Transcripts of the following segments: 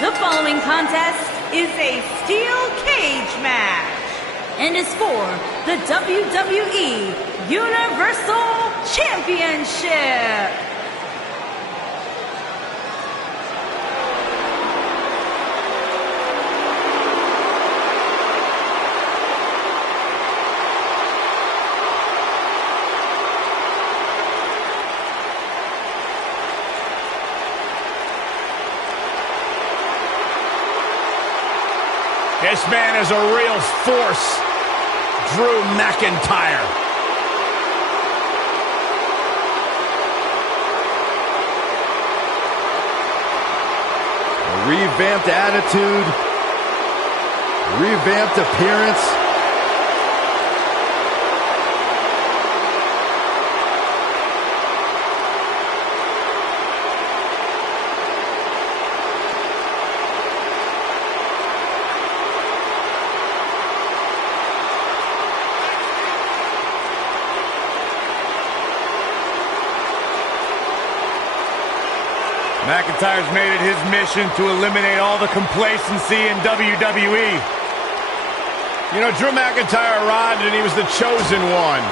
The following contest is a steel cage match and is for the WWE Universal Championship. This man is a real force, Drew McIntyre. A revamped attitude, revamped appearance. McIntyre's made it his mission to eliminate all the complacency in WWE. You know, Drew McIntyre arrived and he was the chosen one.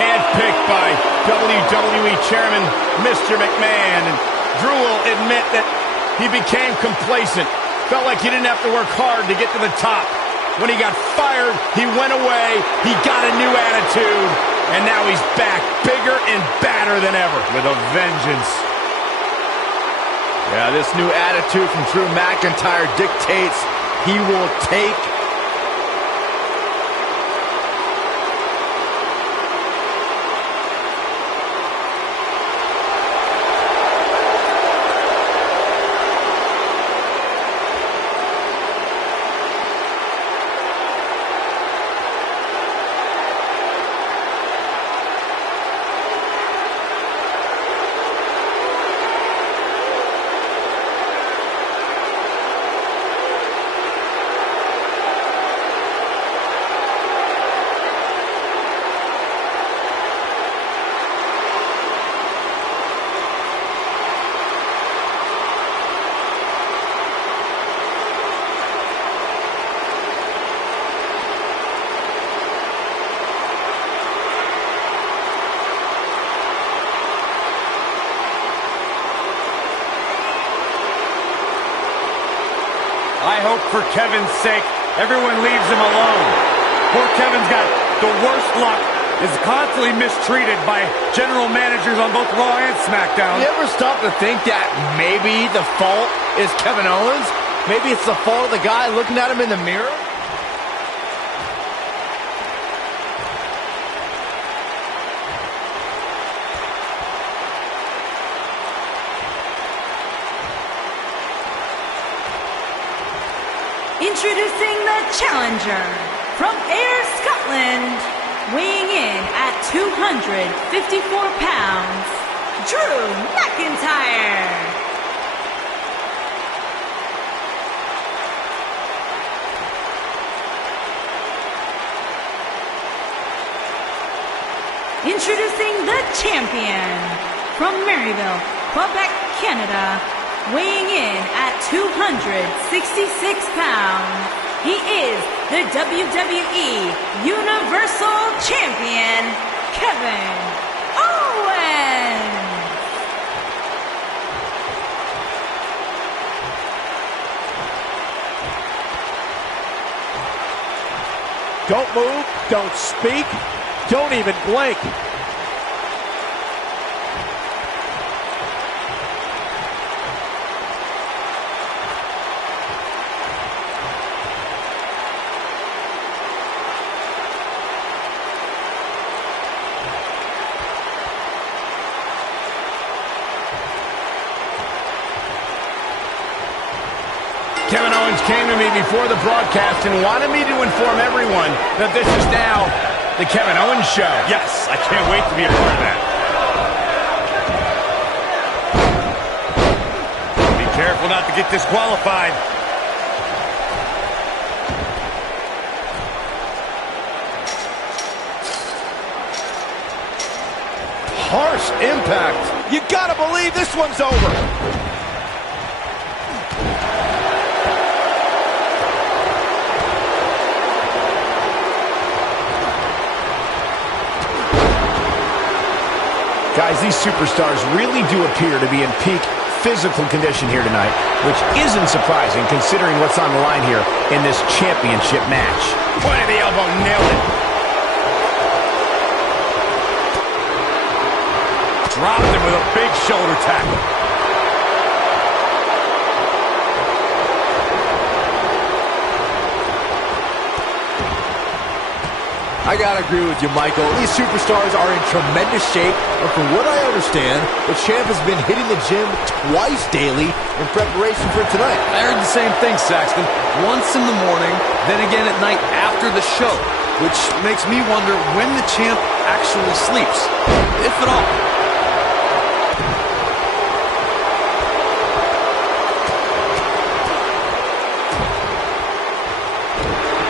Handpicked by WWE Chairman Mr. McMahon. And Drew will admit that he became complacent. Felt like he didn't have to work hard to get to the top. When he got fired, he went away, he got a new attitude, and now he's back, bigger and badder than ever, with a vengeance. Yeah, this new attitude from Drew McIntyre dictates he will take I hope for Kevin's sake, everyone leaves him alone. Poor Kevin's got the worst luck, is constantly mistreated by general managers on both Raw and SmackDown. You ever stop to think that maybe the fault is Kevin Owens? Maybe it's the fault of the guy looking at him in the mirror? Introducing the challenger from Ayr, Scotland, weighing in at 254 pounds, Drew McIntyre. Introducing the champion from Maryville, Quebec, Canada, weighing in at 266 pounds, he is the WWE Universal Champion, Kevin Owens. Don't move, don't speak, don't even blink. Kevin Owens came to me before the broadcast and wanted me to inform everyone that this is now the Kevin Owens Show. Yes, I can't wait to be a part of that. Be careful not to get disqualified. Harsh impact. You gotta believe this one's over. Guys, these superstars really do appear to be in peak physical condition here tonight, which isn't surprising considering what's on the line here in this championship match. Point of the elbow, nailed it. Dropped him with a big shoulder tackle. I gotta agree with you, Michael. These superstars are in tremendous shape, and from what I understand, the champ has been hitting the gym twice daily in preparation for tonight. I heard the same thing, Saxton. Once in the morning, then again at night after the show, which makes me wonder when the champ actually sleeps, if at all.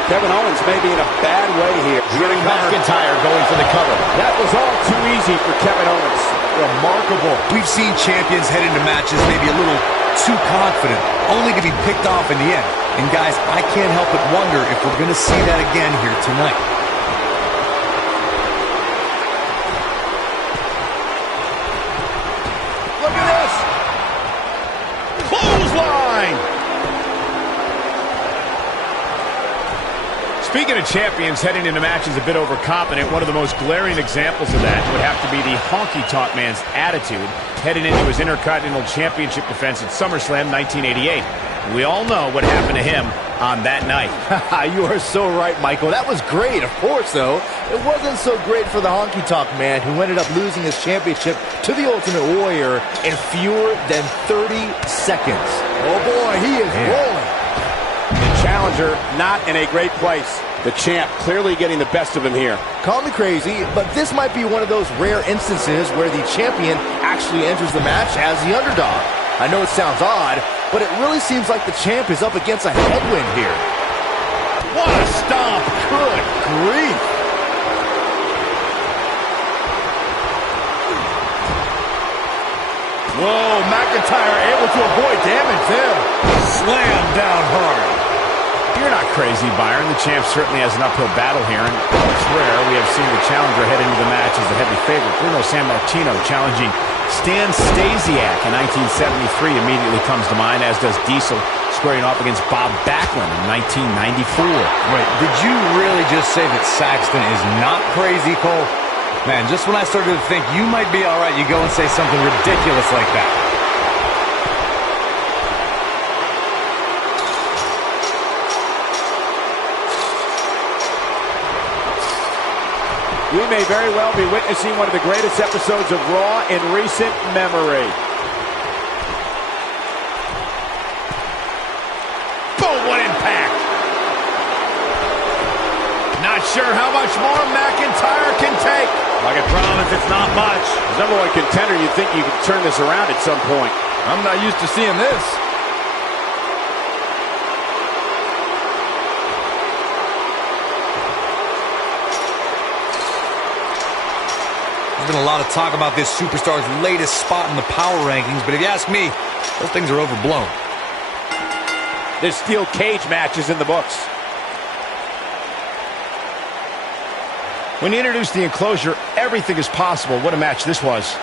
Kevin Owens may be in a bad way here. McIntyre going for the cover. That was all too easy for Kevin Owens. Remarkable. We've seen champions head into matches maybe a little too confident, only to be picked off in the end. And guys, I can't help but wonder if we're going to see that again here tonight. Look at this. Clothesline. Speaking of champions heading into matches a bit overconfident, one of the most glaring examples of that would have to be the honky-tonk man's attitude heading into his Intercontinental Championship defense at SummerSlam 1988. We all know what happened to him on that night. You are so right, Michael. That was great, of course, though. It wasn't so great for the honky-tonk man who ended up losing his championship to the Ultimate Warrior in fewer than 30 seconds. Oh, boy, he is rolling. The challenger not in a great place. The champ clearly getting the best of him here. Call me crazy, but this might be one of those rare instances where the champion actually enters the match as the underdog. I know it sounds odd, but it really seems like the champ is up against a headwind here. What a stomp. Good grief. Whoa, McIntyre able to avoid damage there. Slam down hard. You're not crazy, Byron. The champ certainly has an uphill battle here, and it's rare we have seen the challenger head into the match as the heavy favorite. Bruno Sammartino challenging Stan Stasiak in 1973 immediately comes to mind, as does Diesel squaring off against Bob Backlund in 1994. Wait, did you really just say that Saxton is not crazy, Cole? Man, just when I started to think you might be all right, you go and say something ridiculous like that. We may very well be witnessing one of the greatest episodes of Raw in recent memory. Boom, what impact. Not sure how much more McIntyre can take. Like I promise, it's not much. As number one contender, you'd think you could turn this around at some point. I'm not used to seeing this. There's been a lot of talk about this superstar's latest spot in the power rankings, but if you ask me, those things are overblown. This steel cage match is in the books. When you introduce the enclosure, everything is possible. What a match this was.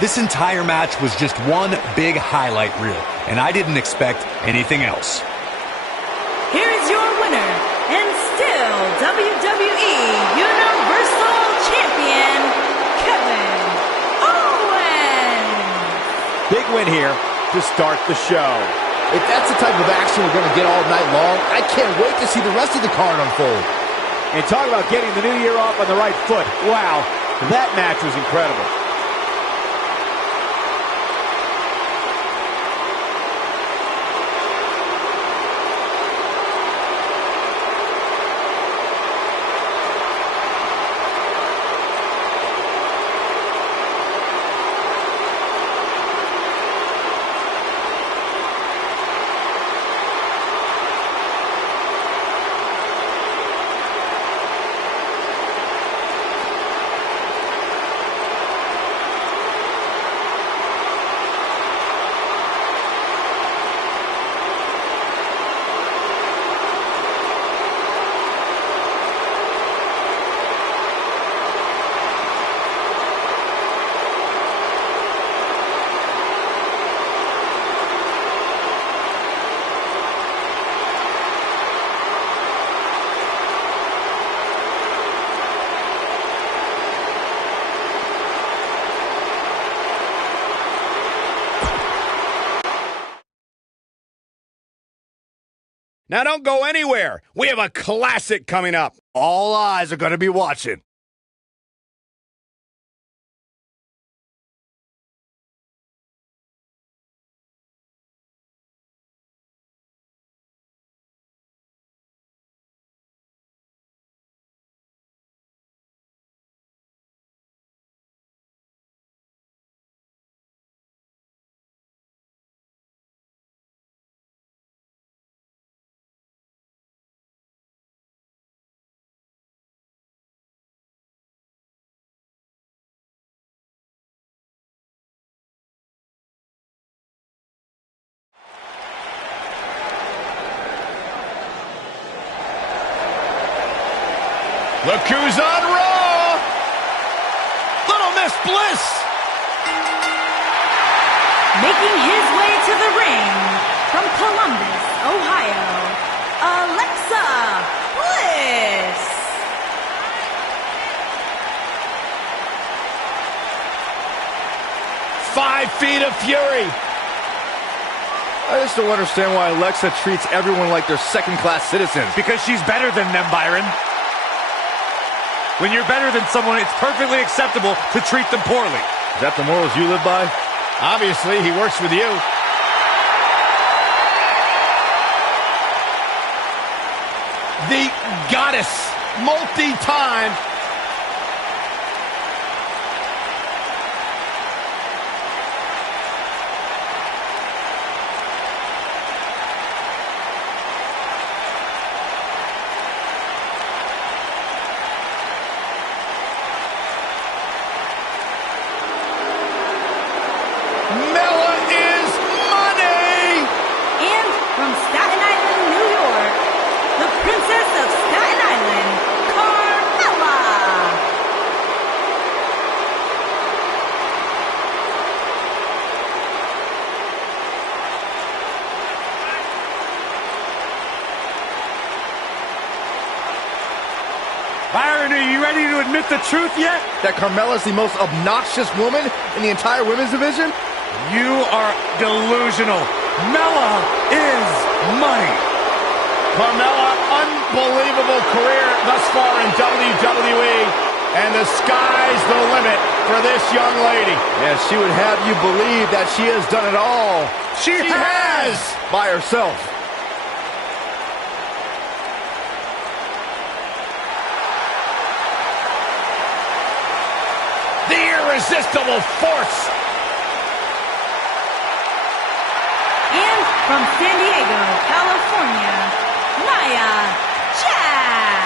This entire match was just one big highlight reel, and I didn't expect anything else. Here is your winner, and still WWE Universal Champion, Kevin Owens. Big win here to start the show. If that's the type of action we're going to get all night long, I can't wait to see the rest of the card unfold. And talk about getting the new year off on the right foot. Wow, that match was incredible. Now don't go anywhere. We have a classic coming up. All eyes are going to be watching. Look who's on Raw! Little Miss Bliss! Making his way to the ring from Columbus, Ohio, Alexa Bliss. 5 feet of fury. I just don't understand why Alexa treats everyone like they're second-class citizens. Because she's better than them, Byron. When you're better than someone, it's perfectly acceptable to treat them poorly. Is that the morals you live by? Obviously, he works with you. The goddess, multi-time. Byron, are you ready to admit the truth yet? That Carmella's the most obnoxious woman in the entire women's division? You are delusional. Mella is money. Carmella, unbelievable career thus far in WWE, and the sky's the limit for this young lady. Yeah, she would have you believe that she has done it all. She has! By herself. The irresistible force. And from San Diego, California, Nia Jax.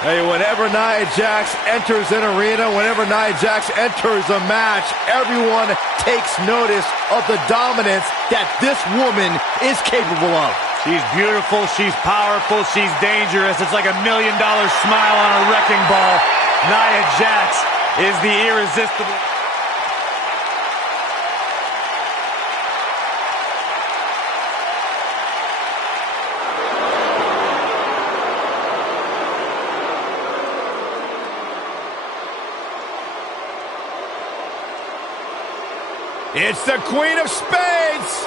Hey, whenever Nia Jax enters an arena, whenever Nia Jax enters a match, everyone takes notice of the dominance that this woman is capable of. She's beautiful, she's powerful, she's dangerous. It's like $1 million smile on a wrecking ball. Nia Jax is the irresistible. It's the Queen of Spades.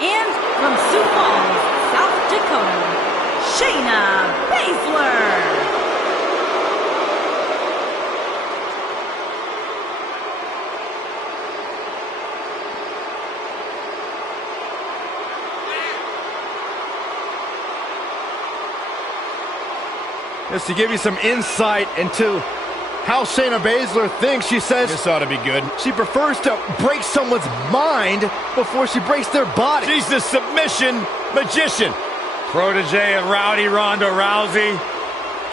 And from Sioux Falls, South Dakota, Shayna Baszler. Just to give you some insight into how Shayna Baszler thinks, she says This ought to be good. she prefers to break someone's mind before she breaks their body. She's the submission magician. Protege of Rowdy Ronda Rousey.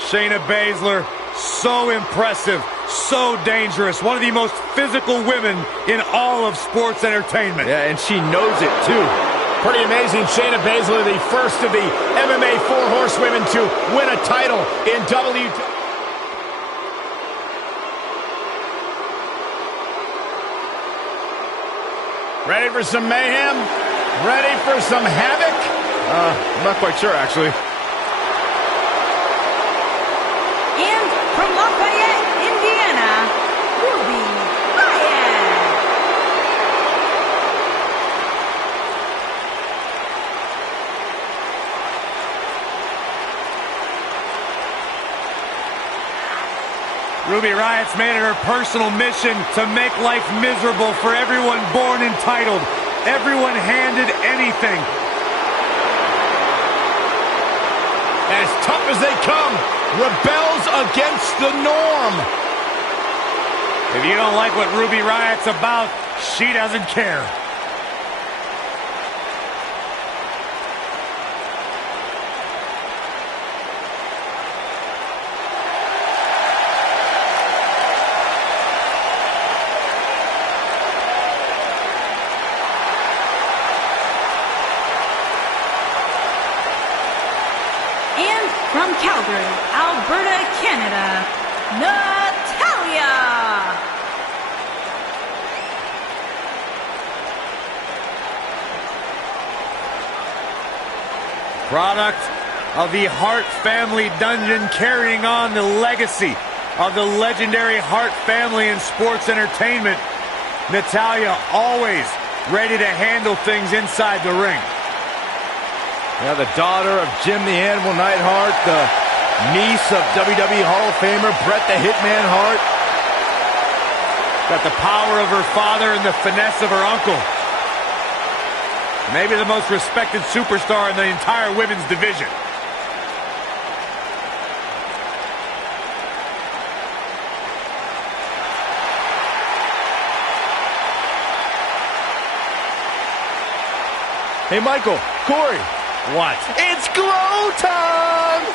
Shayna Baszler, so impressive, so dangerous. One of the most physical women in all of sports entertainment. Yeah, and she knows it too. Pretty amazing. Shayna Baszler, the first of the MMA 4 horsewomen to win a title in WWE. Ready for some mayhem? Ready for some havoc? I'm not quite sure, actually. And from Lafayette, Indiana, Ruby Riott. Ruby Riott's made it her personal mission to make life miserable for everyone born entitled, everyone handed anything. As tough as they come, rebels against the norm. If you don't like what Ruby Riott's about, she doesn't care. And from Calgary, Alberta, Canada, Natalya. Product of the Hart family dungeon, carrying on the legacy of the legendary Hart family in sports entertainment. Natalya always ready to handle things inside the ring. Yeah, the daughter of Jim the Animal Neidhart, the niece of WWE Hall of Famer Bret the Hitman Hart. Got the power of her father and the finesse of her uncle. Maybe the most respected superstar in the entire women's division. Hey, Michael, Corey. What? It's glow time!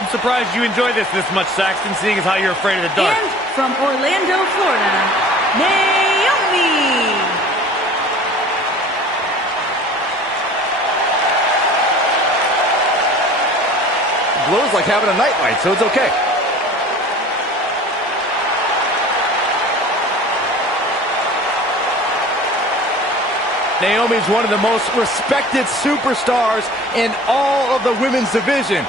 I'm surprised you enjoy this much, Saxton, seeing as how you're afraid of the dark. And from Orlando, Florida, Naomi. Glow's like having a nightlight, so it's okay. Naomi's one of the most respected superstars in all of the women's division.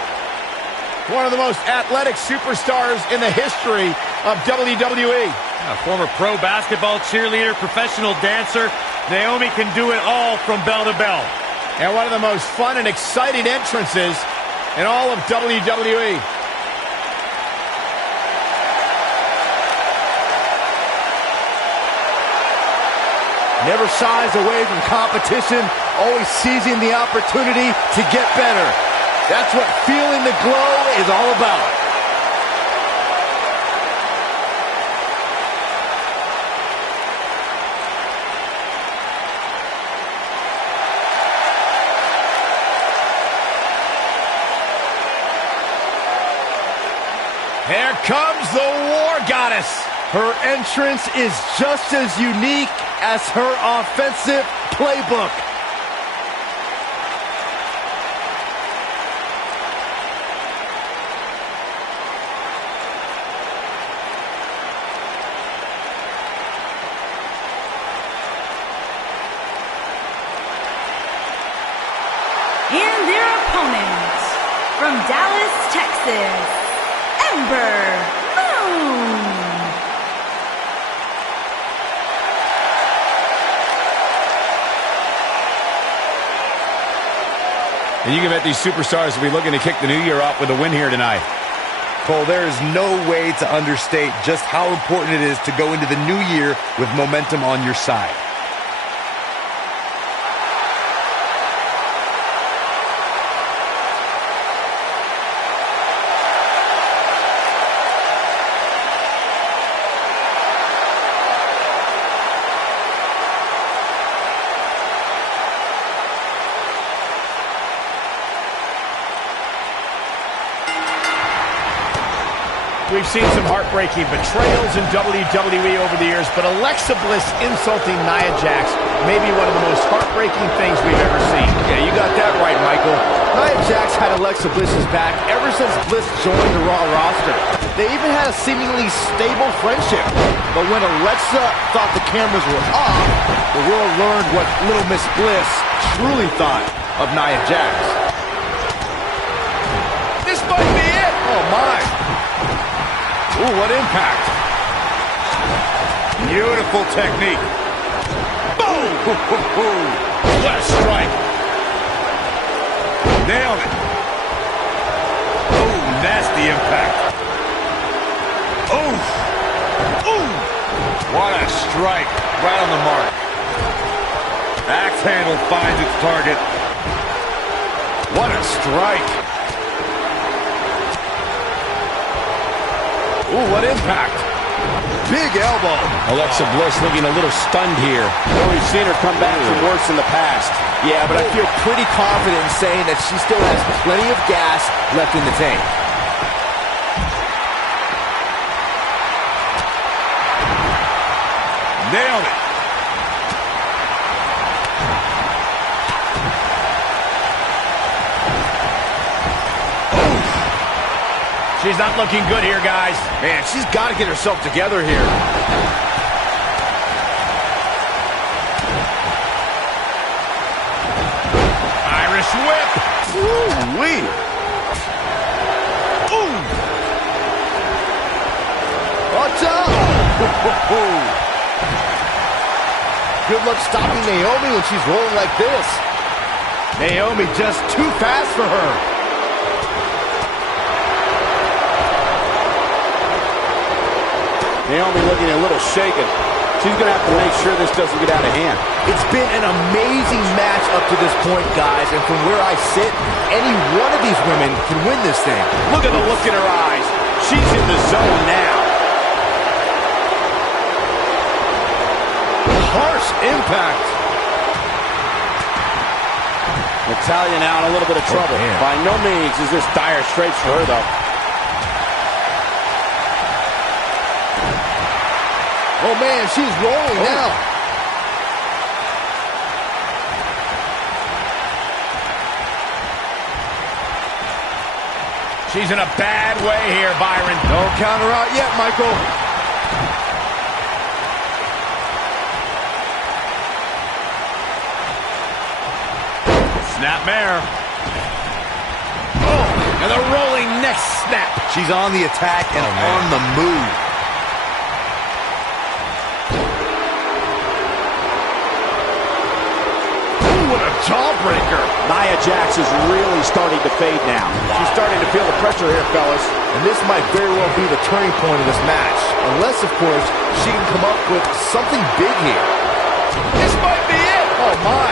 One of the most athletic superstars in the history of WWE. A former pro basketball cheerleader, professional dancer, Naomi can do it all from bell to bell. And one of the most fun and exciting entrances in all of WWE. Never shies away from competition, always seizing the opportunity to get better. That's what feeling the glow is all about. Here comes the War Goddess. Her entrance is just as unique as her offensive playbook. And their opponent, from Dallas, Texas, Ember Moon. And you can bet these superstars will be looking to kick the new year off with a win here tonight. Cole, there is no way to understate just how important it is to go into the new year with momentum on your side. We've seen some heartbreaking betrayals in WWE over the years, but Alexa Bliss insulting Nia Jax may be one of the most heartbreaking things we've ever seen. Yeah, you got that right, Michael. Nia Jax had Alexa Bliss's back ever since Bliss joined the Raw roster. They even had a seemingly stable friendship. But when Alexa thought the cameras were off, the world learned what Little Miss Bliss truly thought of Nia Jax. This might be it. Oh, my. Ooh, what impact. Beautiful technique. Boom! What a strike. Nailed it. Oh, nasty impact. Oof. Ooh. What a strike. Right on the mark. Axe handle finds its target. What a strike. Ooh, what impact. Big elbow. Alexa Bliss looking a little stunned here. Well, we've seen her come back from worse in the past. Yeah, but I feel pretty confident in saying that she still has plenty of gas left in the tank. Nailed it. She's not looking good here, guys. Man, she's got to get herself together here. Irish whip. Ooh-wee. Ooh. What's up? Good luck stopping Naomi when she's rolling like this. Naomi just too fast for her. Naomi looking a little shaken. She's going to have to make sure this doesn't get out of hand. It's been an amazing match up to this point, guys, and from where I sit, any one of these women can win this thing. Look at the look in her eyes. She's in the zone now. Harsh impact. Natalya now in a little bit of trouble. By no means is this dire straits for her, though. Oh, man, she's rolling now. She's in a bad way here, Byron. Don't count her out yet, Michael. Snapmare. Oh, and the rolling neck snap. She's on the attack and on the move. What a jawbreaker. Nia Jax is really starting to fade now. She's starting to feel the pressure here, fellas. And this might very well be the turning point of this match. Unless, of course, she can come up with something big here. This might be it. Oh, my.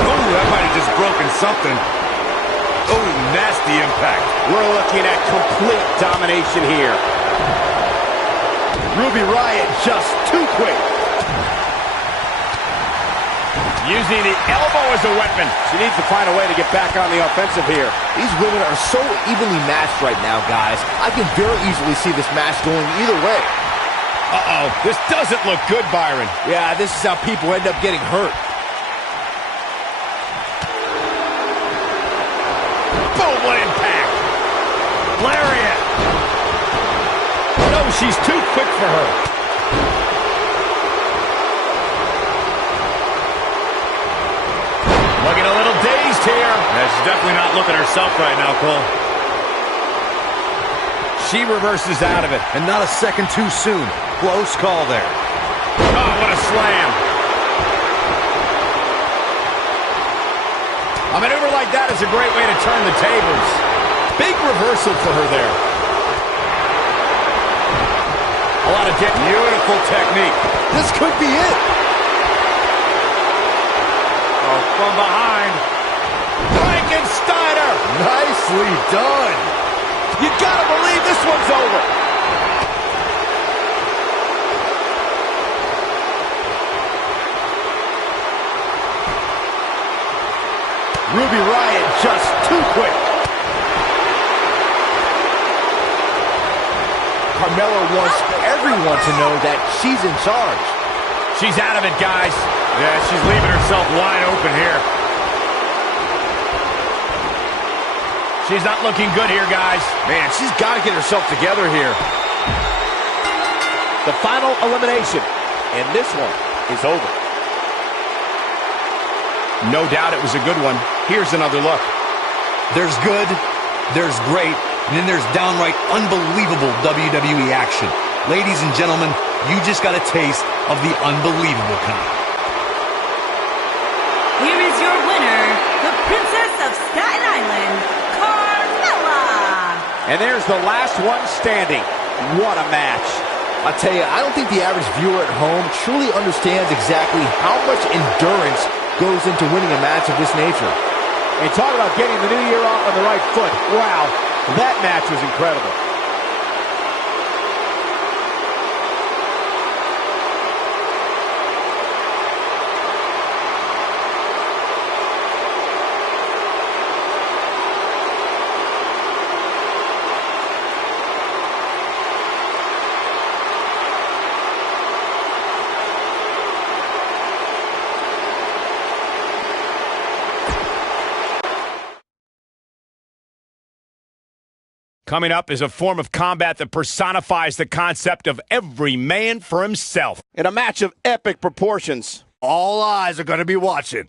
Oh, that might have just broken something. Oh, nasty impact. We're looking at complete domination here. Ruby Riott just too quick. Using the elbow as a weapon. She needs to find a way to get back on the offensive here. These women are so evenly matched right now, guys. I can very easily see this match going either way. Uh-oh, this doesn't look good, Byron. Yeah, this is how people end up getting hurt. Boom, what impact. Lariat. No, she's too quick for her. Looking a little dazed here. Yeah, she's definitely not looking herself right now, Cole. She reverses out of it. And not a second too soon. Close call there. Oh, what a slam. A maneuver like that is a great way to turn the tables. Big reversal for her there. A lot of beautiful technique. This could be it. From behind. Frankensteiner. Nicely done. You gotta believe this one's over. Ruby Riott just too quick. Carmella wants everyone to know that she's in charge. She's out of it, guys. Yeah, she's leaving herself wide open here. She's not looking good here, guys. Man, she's got to get herself together here. The final elimination, and this one is over. No doubt it was a good one. Here's another look. There's good, there's great, and then there's downright unbelievable WWE action. Ladies and gentlemen, you just got a taste of the unbelievable kind. Here is your winner, the Princess of Staten Island, Carmella. And there's the last one standing. What a match. I tell you, I don't think the average viewer at home truly understands exactly how much endurance goes into winning a match of this nature. And talk about getting the new year off on the right foot. Wow, that match was incredible. Coming up is a form of combat that personifies the concept of every man for himself. In a match of epic proportions. All eyes are going to be watching.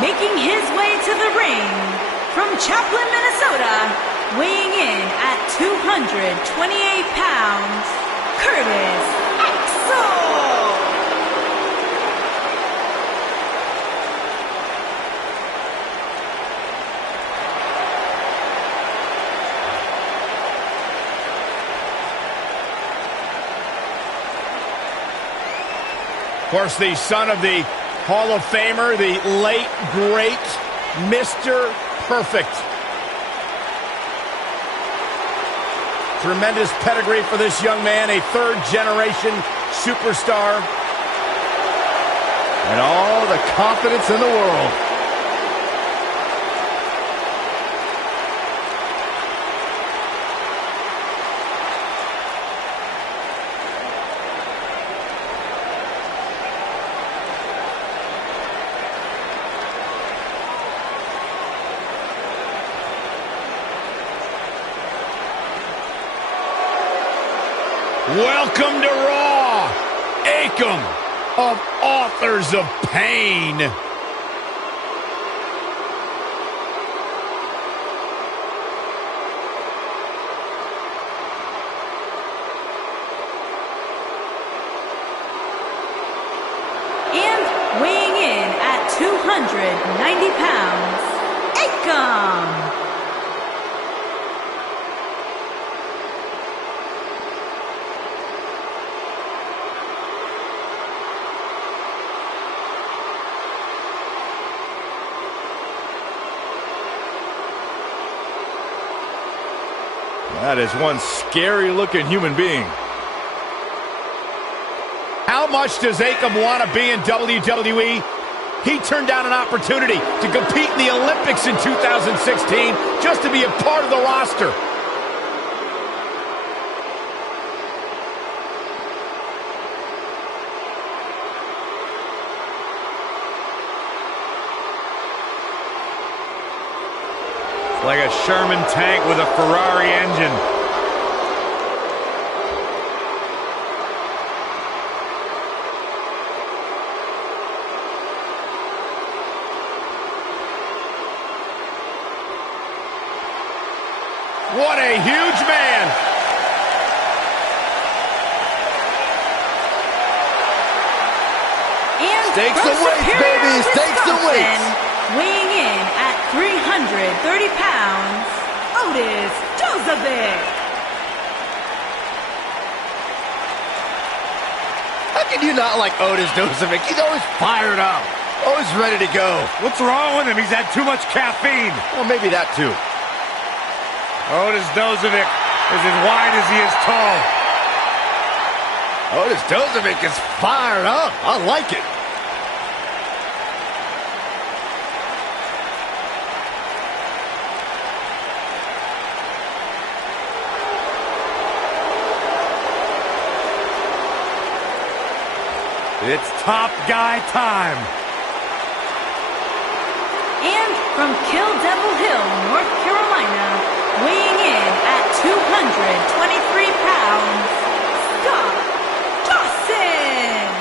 Making his way to the ring from Chaplin, Minnesota, weighing in at 228 pounds, Curtis Axel. Of course, the son of the Hall of Famer, the late, great Mr. Perfect. Tremendous pedigree for this young man, a third-generation superstar. And all the confidence in the world. Welcome to Raw, Akam of Authors of Pain. And weighing in at 290 pounds, Akam. That is one scary-looking human being. How much does Akam want to be in WWE? He turned down an opportunity to compete in the Olympics in 2016 just to be a part of the roster. Like a Sherman tank with a Ferrari engine. What a huge man! And Stakes from and weights, Superior, baby! Stakes and Wisconsin, weights! weighing in at 130 pounds, Otis Dozovic. How can you not like Otis Dozovic? He's always fired up, always ready to go. What's wrong with him? He's had too much caffeine. Well, maybe that too. Otis Dozovic is as wide as he is tall. Otis Dozovic is fired up. I like it. It's top guy time. And from Kill Devil Hill, North Carolina, weighing in at 223 pounds, Scott Dawson.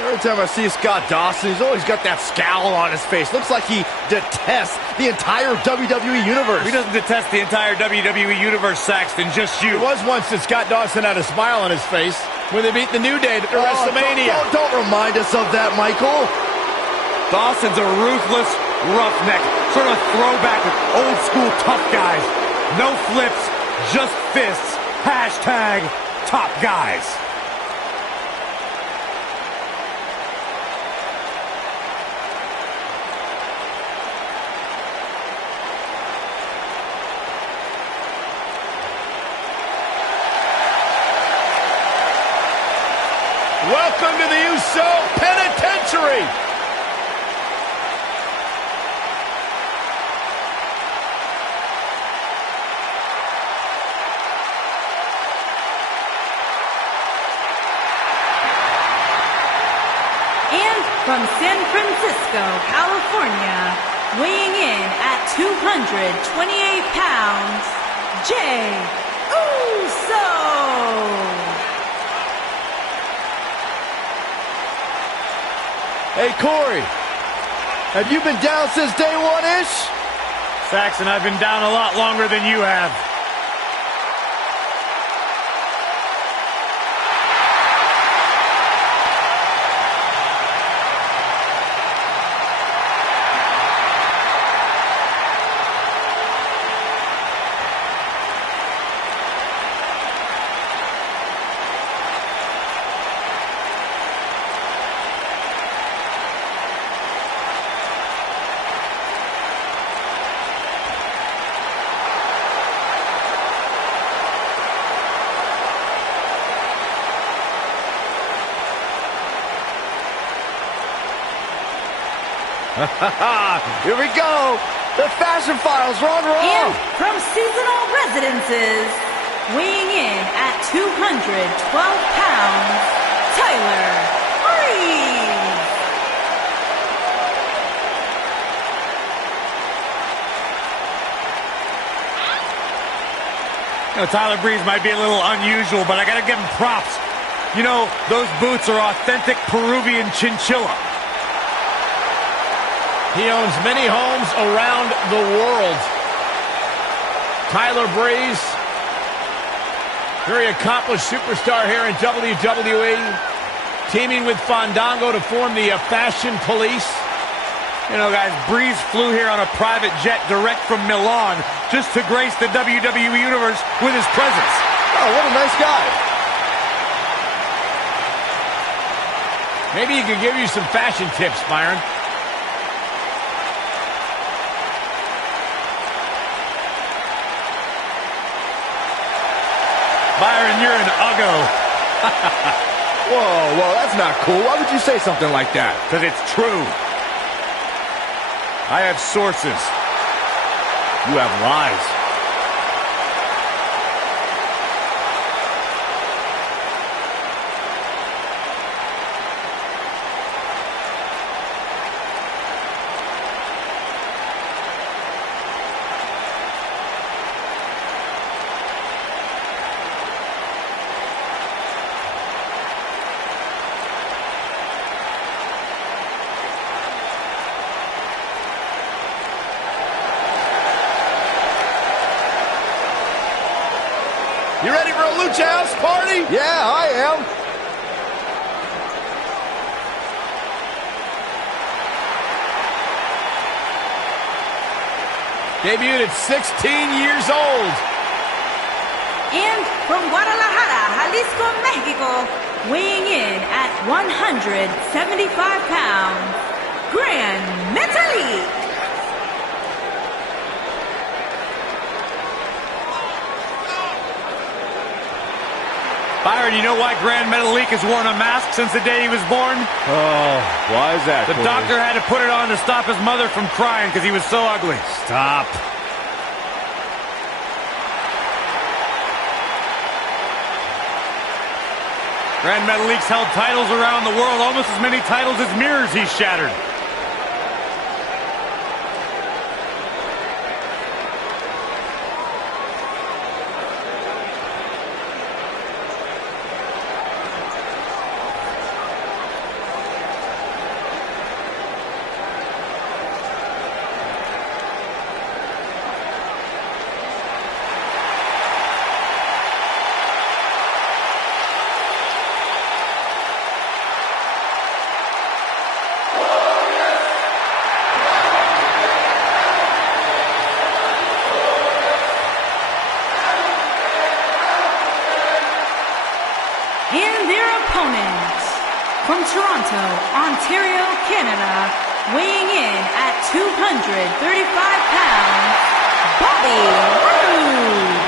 Every time I see Scott Dawson, he's always got that scowl on his face. Looks like he detests the entire WWE Universe. He doesn't detest the entire WWE Universe, Saxton, just you. It was once that Scott Dawson had a smile on his face when they beat the New Day at WrestleMania. Don't remind us of that, Michael. Dawson's a ruthless roughneck, sort of a throwback with old school tough guys. No flips, just fists. Hashtag top guys. Welcome to the USO Penitentiary. And from San Francisco, California, weighing in at 228 pounds, Jey Uso. Hey, Corey, have you been down since day one-ish? Saxon, I've been down a lot longer than you have. Here we go. The Fashion Files are on Raw. And from seasonal residences, weighing in at 212 pounds, Tyler Breeze. You know, Tyler Breeze might be a little unusual, but I gotta give him props. You know, those boots are authentic Peruvian chinchilla. He owns many homes around the world. Tyler Breeze, very accomplished superstar here in WWE, teaming with Fandango to form the Fashion Police. You know, guys, Breeze flew here on a private jet direct from Milan just to grace the WWE Universe with his presence. Oh, what a nice guy. Maybe he could give you some fashion tips, Byron. Byron, you're an uggo. Whoa, that's not cool. Why would you say something like that? Because it's true. I have sources. You have lies. You ready for a Lucha House party? Yeah, I am. Debuted at 16 years old. And from Guadalajara, Jalisco, Mexico, weighing in at 175 pounds, Gran Metalik. Byron, you know why Gran Metalik has worn a mask since the day he was born? Oh, why is that? The doctor had to put it on to stop his mother from crying because he was so ugly. Stop. Gran Metalik's held titles around the world, almost as many titles as mirrors he's shattered. And their opponent, from Toronto, Ontario, Canada, weighing in at 235 pounds, Bobby Roode.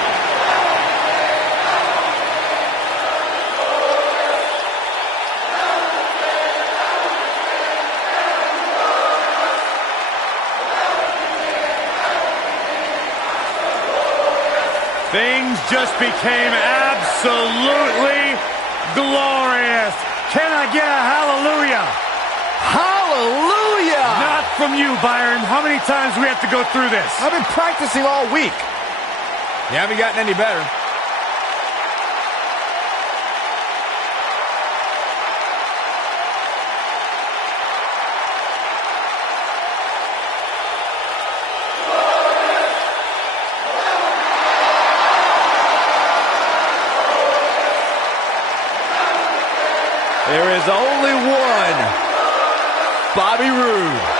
Things just became absolutely glorious. Can I get a hallelujah? Hallelujah! Not from you, Byron. How many times do we have to go through this? I've been practicing all week. You haven't gotten any better. There is only one Bobby Roode.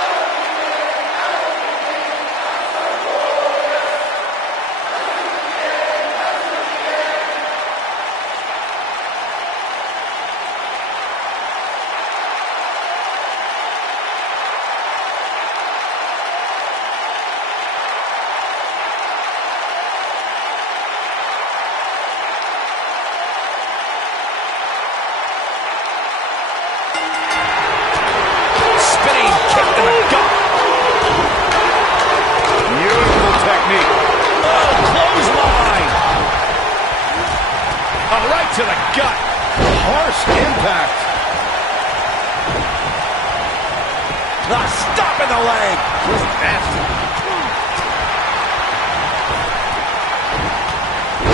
To the gut. Harsh impact. Stop in the leg. Just nasty.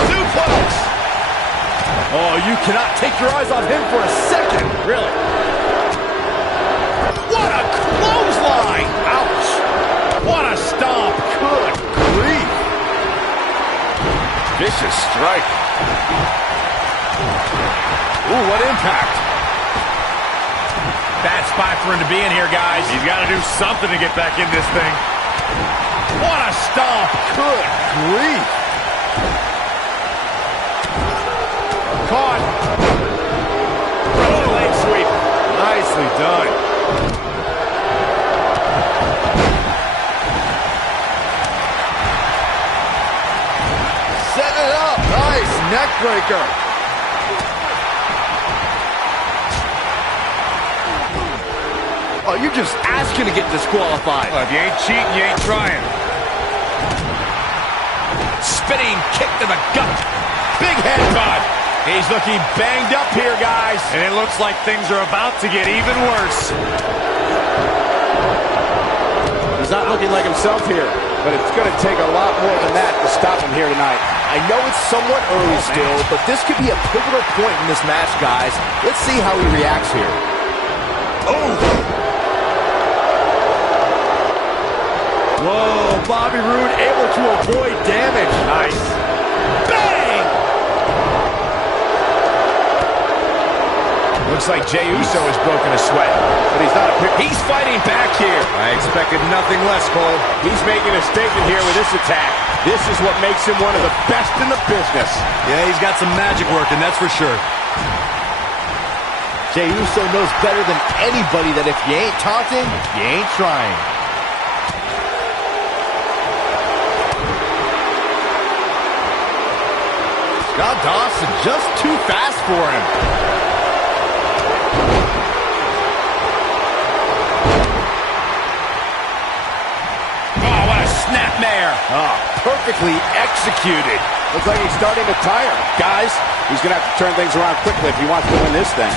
Suplex. Oh, you cannot take your eyes off him for a second. Really. What a clothesline. Ouch. What a stomp. Good grief. Vicious strike. Ooh, what impact. Bad spot for him to be in here, guys. He's got to do something to get back in this thing. What a stomp. Good grief. Caught. Russian leg sweep. Nicely done. Setting it up. Nice neck breaker. Oh, you're just asking to get disqualified. Well, if you ain't cheating, you ain't trying. Spinning kick to the gut. Big head butt. He's looking banged up here, guys. And it looks like things are about to get even worse. He's not looking like himself here, but it's going to take a lot more than that to stop him here tonight. I know it's somewhat early still, but this could be a pivotal point in this match, guys. Let's see how he reacts here. Oh! Whoa, Bobby Roode able to avoid damage. Nice. Bang! Looks like Jey Uso has broken a sweat, but he's not a... He's fighting back here. I expected nothing less, Cole. He's making a statement here with this attack. This is what makes him one of the best in the business. Yeah, he's got some magic working, that's for sure. Jey Uso knows better than anybody that if you ain't taunting, you ain't trying. Scott Dawson just too fast for him. Oh, what a snapmare. Oh, perfectly executed. Looks like he's starting to tire. Guys, he's going to have to turn things around quickly if he wants to win this thing.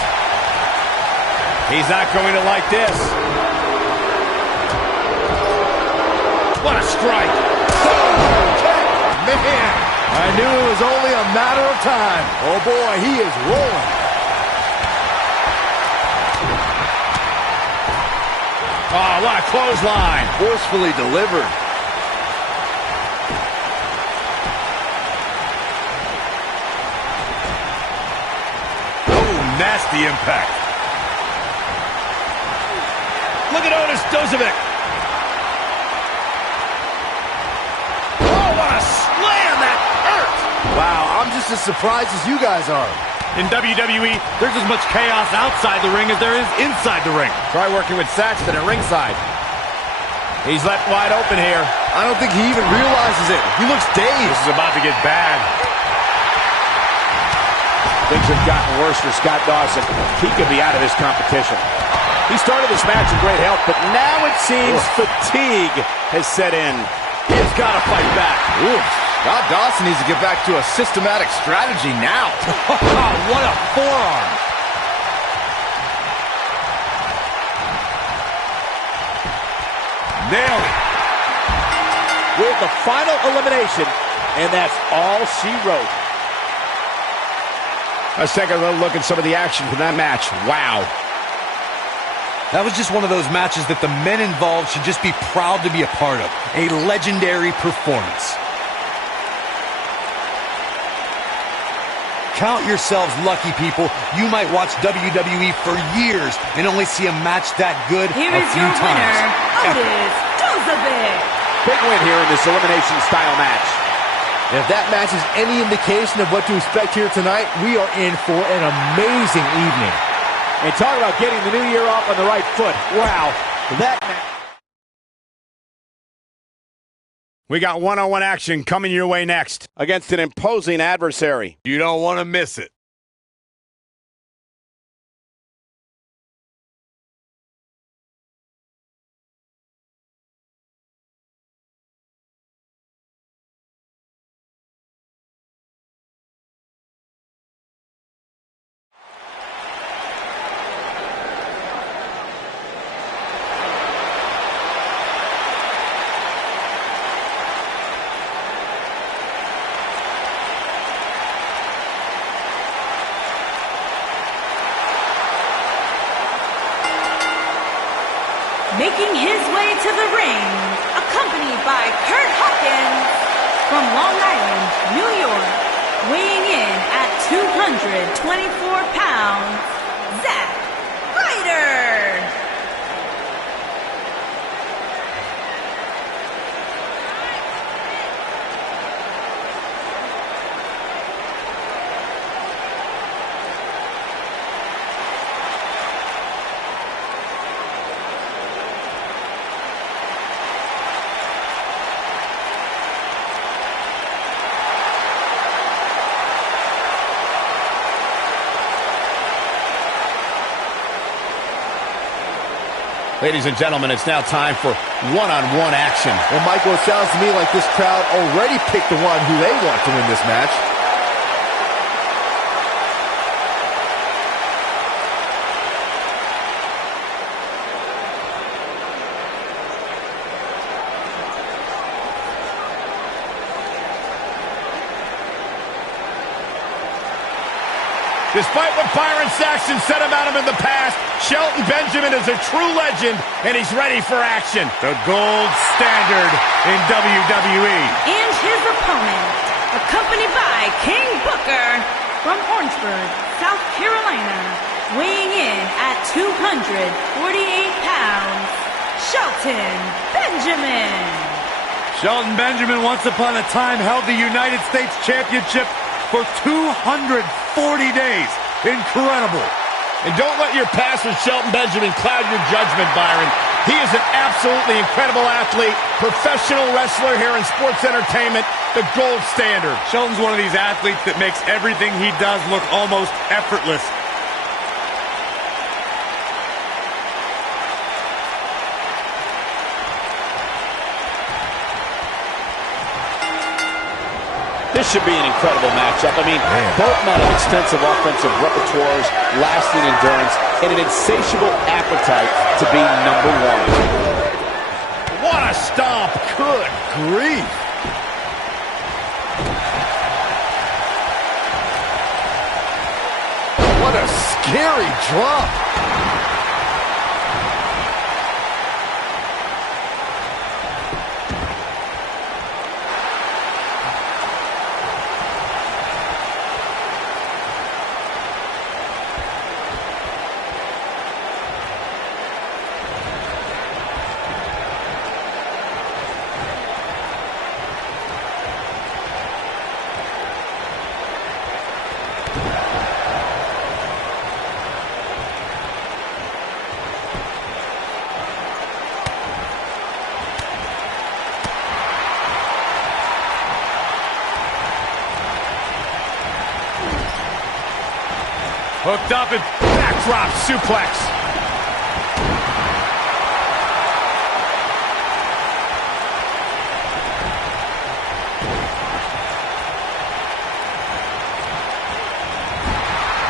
He's not going to like this. What a strike. Man, I knew it was only a matter of time. Oh boy, he is rolling. Oh, what a clothesline. Forcefully delivered. Oh, nasty impact. Look at Otis Dozovic. Oh, what a slam. That hurt. Wow, I'm just as surprised as you guys are. In WWE, there's as much chaos outside the ring as there is inside the ring. Try working with Saxton at ringside. He's left wide open here. I don't think he even realizes it. He looks dazed. This is about to get bad. Things have gotten worse for Scott Dawson. He could be out of this competition. He started this match in great health, but now it seems fatigue has set in. He's got to fight back. Ooh, Scott Dawson needs to get back to a systematic strategy now. What a forearm. Nailed it. With the final elimination, and that's all she wrote. Let's take a little look at some of the action from that match. Wow. That was just one of those matches that the men involved should just be proud to be a part of. A legendary performance. Count yourselves lucky, people. You might watch WWE for years and only see a match that good Here a is few your times. winner, Otis Dozovic. Big win here in this elimination style match. If that match is any indication of what to expect here tonight, we are in for an amazing evening. And talk about getting the new year off on the right foot. Wow, that match. We got one-on-one action coming your way next. Against an imposing adversary. You don't want to miss it. Making his way to the ring, accompanied by Kurt Hawkins from Long Island, New York, weighing in at 224 pounds, Zack Ryder. Ladies and gentlemen, it's now time for one-on-one action. Well, Michael, it sounds to me like this crowd already picked the one who they want to win this match. Despite what Byron Saxton said about him in the past, Shelton Benjamin is a true legend, and he's ready for action. The gold standard in WWE. And his opponent, accompanied by King Booker from Orangeburg, South Carolina, weighing in at 248 pounds, Shelton Benjamin. Shelton Benjamin once upon a time held the United States Championship for 240 days. Incredible. And don't let your past with Shelton Benjamin cloud your judgment, Byron. He is an absolutely incredible athlete, professional wrestler here in sports entertainment, the gold standard. Shelton's one of these athletes that makes everything he does look almost effortless. This should be an incredible matchup. I mean, both men have extensive offensive repertoires, lasting endurance, and an insatiable appetite to be number one. What a stomp. Good grief. What a scary drop. Hooked up and Backdrop suplex.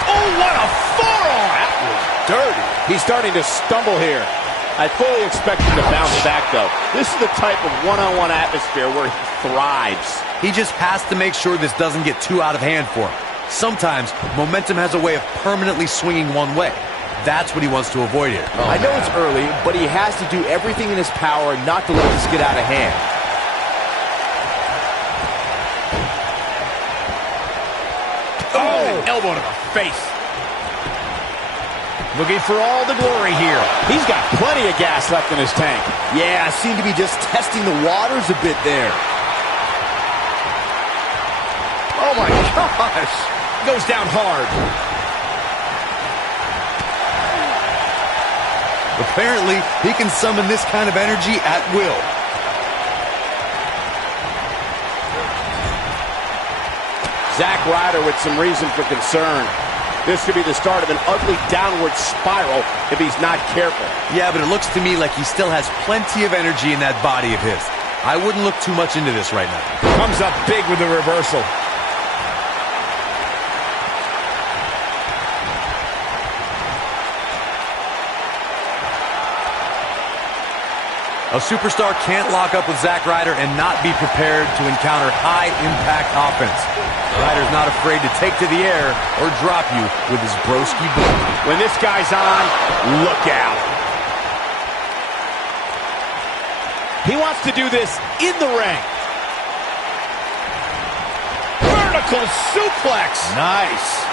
Oh, what a forearm! That was dirty. He's starting to stumble here. I fully expect him to bounce back, though. This is the type of one-on-one atmosphere where he thrives. He just has to make sure this doesn't get too out of hand for him. Sometimes, momentum has a way of permanently swinging one way. That's what he wants to avoid here. I know it's early, but he has to do everything in his power not to let this get out of hand. Oh, elbow to the face. Looking for all the glory here. He's got plenty of gas left in his tank. Yeah, seemed to be just testing the waters a bit there. Oh my gosh. Goes down hard. Apparently, he can summon this kind of energy at will. Zack Ryder with some reason for concern. This could be the start of an ugly downward spiral if he's not careful. Yeah, but it looks to me like he still has plenty of energy in that body of his. I wouldn't look too much into this right now. Comes up big with the reversal. A superstar can't lock up with Zack Ryder and not be prepared to encounter high-impact offense. Ryder's not afraid to take to the air or drop you with his broski boom. When this guy's on, look out. He wants to do this in the ring. Vertical suplex. Nice.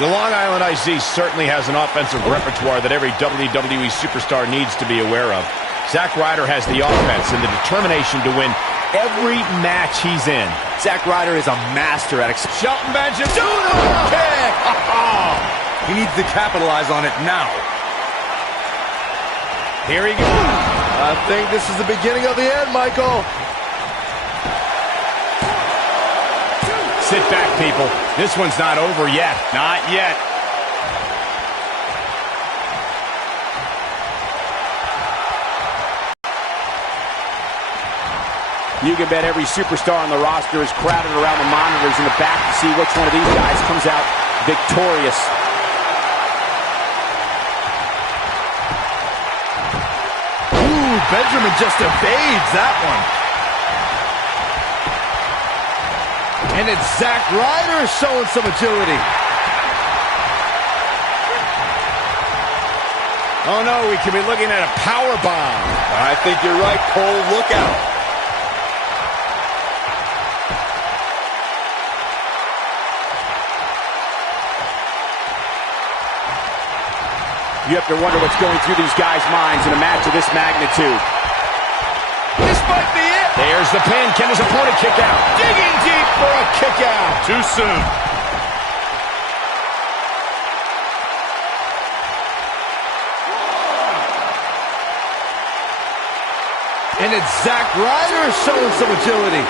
The Long Island IC certainly has an offensive repertoire that every WWE superstar needs to be aware of. Zack Ryder has the offense and the determination to win every match he's in. Zack Ryder is a master at Shelton Benjamin. Kick! He needs to capitalize on it now. Here he goes. I think this is the beginning of the end, Michael. Sit back, people. This one's not over yet. not yet. You can bet every superstar on the roster is crowded around the monitors in the back to see which one of these guys comes out victorious. Ooh, Benjamin just evades that one. And it's Zack Ryder showing some agility. Oh no, we could be looking at a power bomb. I think you're right, Cole. Look out. You have to wonder what's going through these guys' minds in a match of this magnitude. This might be it. There's the pin. Can his opponent kick out? Digging deep for a kick out. Too soon. And it's Zack Ryder showing some agility.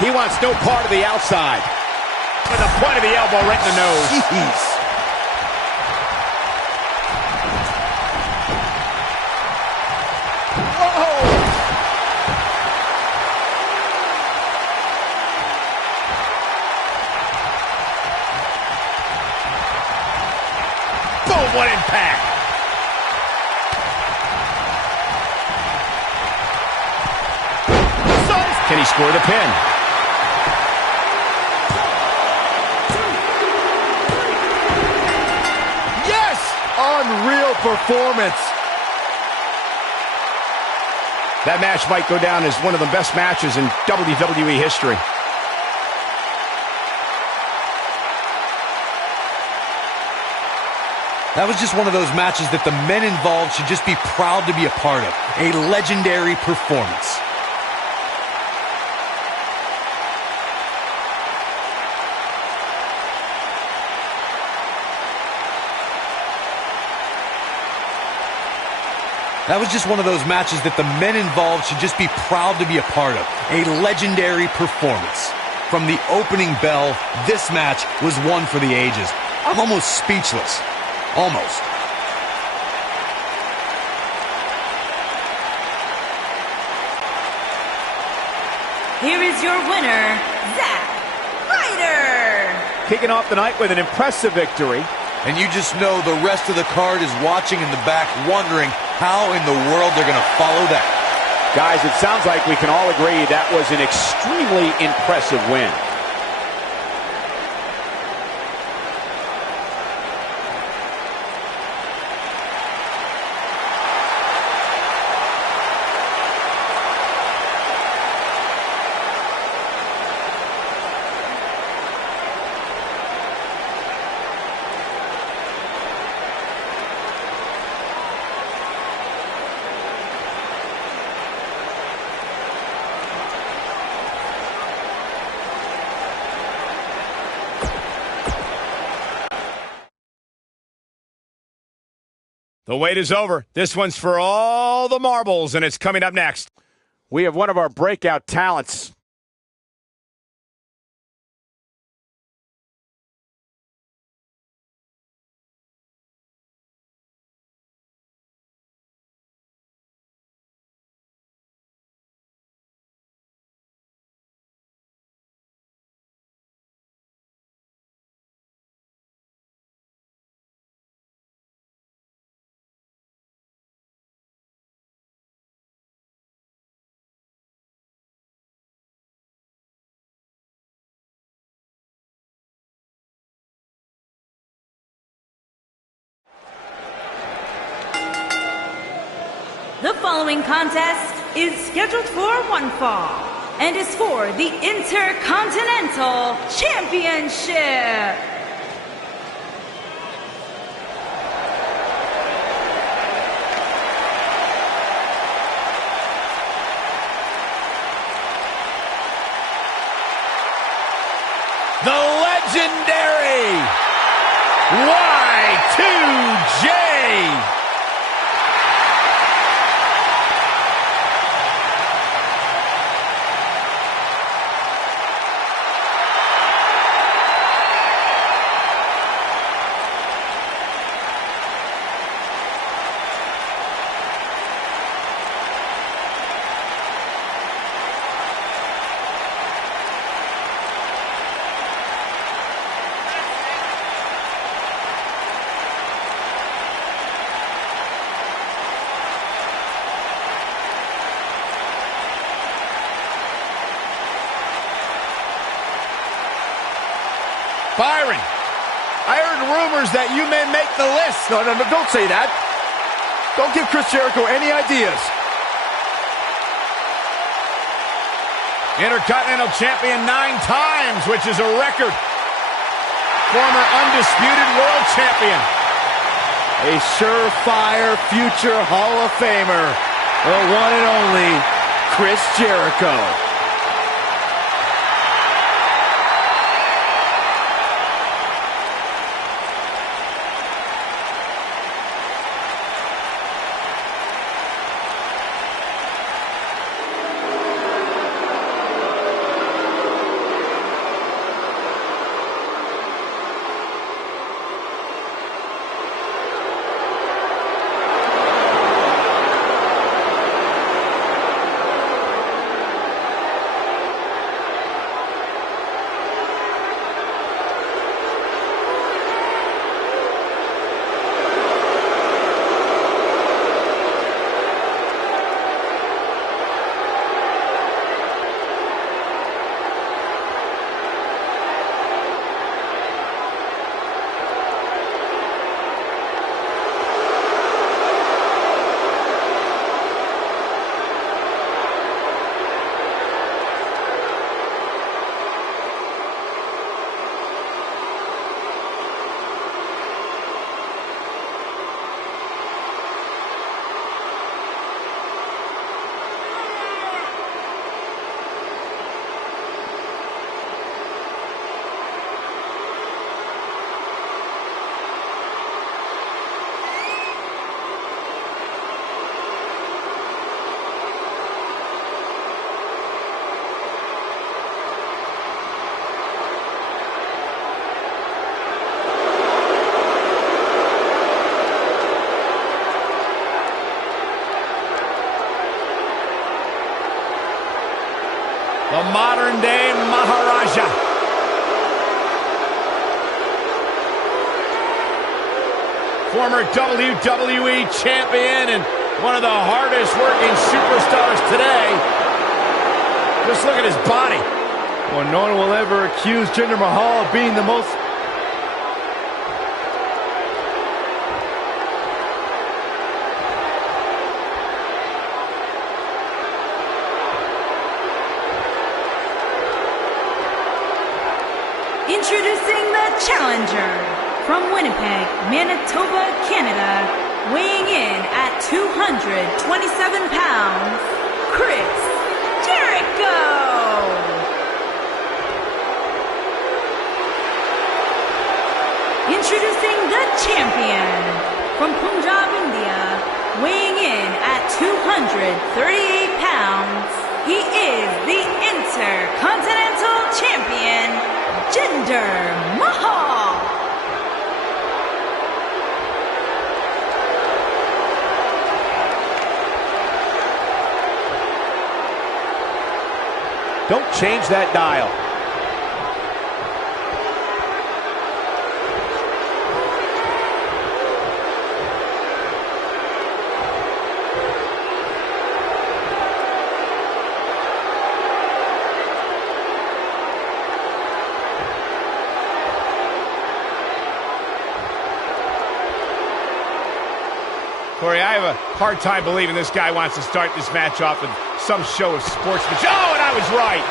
He wants no part of the outside. With the point of the elbow right in the nose. Jeez. Boom, what impact. Can he score the pin? Yes! Unreal performance. That match might go down as one of the best matches in WWE history. That was just one of those matches that the men involved should just be proud to be a part of. A legendary performance. That was just one of those matches that the men involved should just be proud to be a part of. A legendary performance. From the opening bell, this match was one for the ages. I'm almost speechless. Almost. Here is your winner, Zack Ryder. Kicking off the night with an impressive victory. And you just know the rest of the card is watching in the back, wondering how in the world they're going to follow that. Guys, it sounds like we can all agree that was an extremely impressive win. The wait is over. This one's for all the marbles, and it's coming up next. We have one of our breakout talents. The following contest is scheduled for one fall and is for the Intercontinental Championship. The legendary Y2J. Byron, I heard rumors that you may make the list. No, don't say that. Don't give Chris Jericho any ideas. Intercontinental Champion 9 times, which is a record. Former undisputed world champion. A surefire future Hall of Famer. The one and only Chris Jericho. The modern-day Maharaja. Former WWE champion and one of the hardest-working superstars today. Just look at his body. Well, no one will ever accuse Jinder Mahal of being the most... Introducing the challenger from Winnipeg, Manitoba, Canada, weighing in at 227 pounds, Chris Jericho! Introducing the champion from Punjab, India, weighing in at 238 pounds, he is the Intercontinental Champion, Jinder Mahal. Don't change that dial. Corey, I have a hard time believing this guy wants to start this match off with some show of sportsmanship. Oh, and I was right.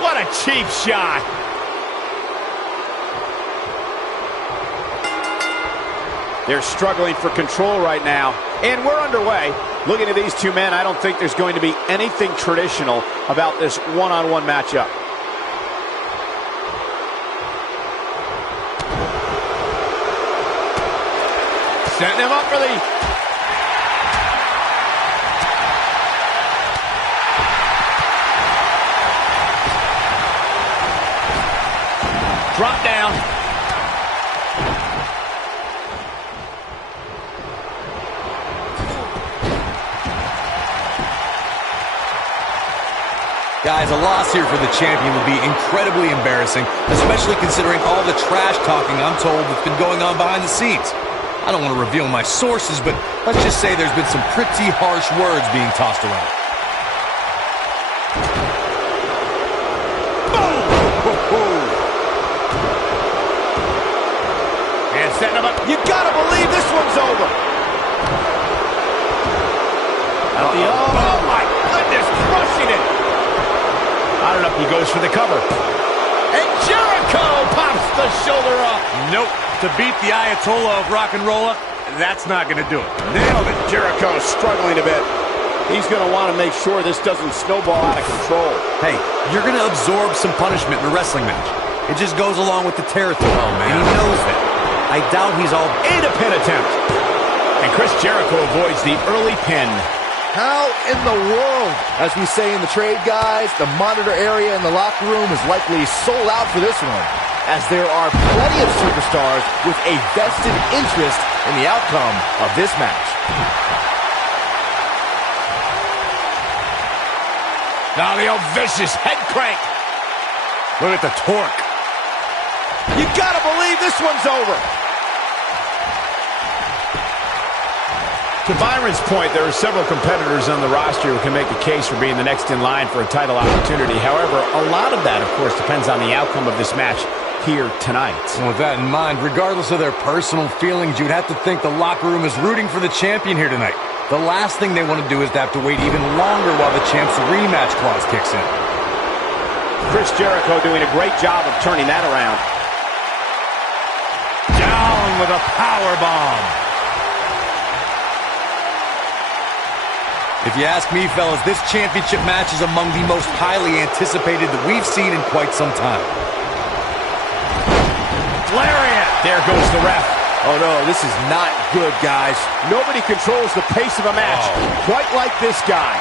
What a cheap shot. They're struggling for control right now, and we're underway. Looking at these two men, I don't think there's going to be anything traditional about this one-on-one matchup. Setting him up for the... drop down. Guys, a loss here for the champion would be incredibly embarrassing, especially considering all the trash talking I'm told that's been going on behind the scenes. I don't want to reveal my sources, but let's just say there's been some pretty harsh words being tossed around. And setting him up. You gotta believe this one's over. Oh, my goodness, crushing it. I don't know if he goes for the cover. And Jericho pops the shoulder up. Nope. To beat the Ayatollah of rock and roll, that's not going to do it. Nailed it. Jericho struggling a bit. He's going to want to make sure this doesn't snowball out of control. Hey, you're going to absorb some punishment in a wrestling match. It just goes along with the territory. Oh, man. And he knows that. I doubt he's all... And a pin attempt. And Chris Jericho avoids the early pin. How in the world? As we say in the trade, guys, the monitor area in the locker room is likely sold out for this one, as there are plenty of superstars with a vested interest in the outcome of this match. Now the old vicious head crank. Look at the torque. You gotta believe this one's over. To Byron's point, there are several competitors on the roster who can make a case for being the next in line for a title opportunity. However, a lot of that, of course, depends on the outcome of this match here tonight. And with that in mind, regardless of their personal feelings, you'd have to think the locker room is rooting for the champion here tonight. The last thing they want to do is to have to wait even longer while the champ's rematch clause kicks in. Chris Jericho doing a great job of turning that around. Down with a power bomb. If you ask me, fellas, this championship match is among the most highly anticipated that we've seen in quite some time. Lariat! There goes the ref. Oh no, this is not good, guys. Nobody controls the pace of a match quite like this guy.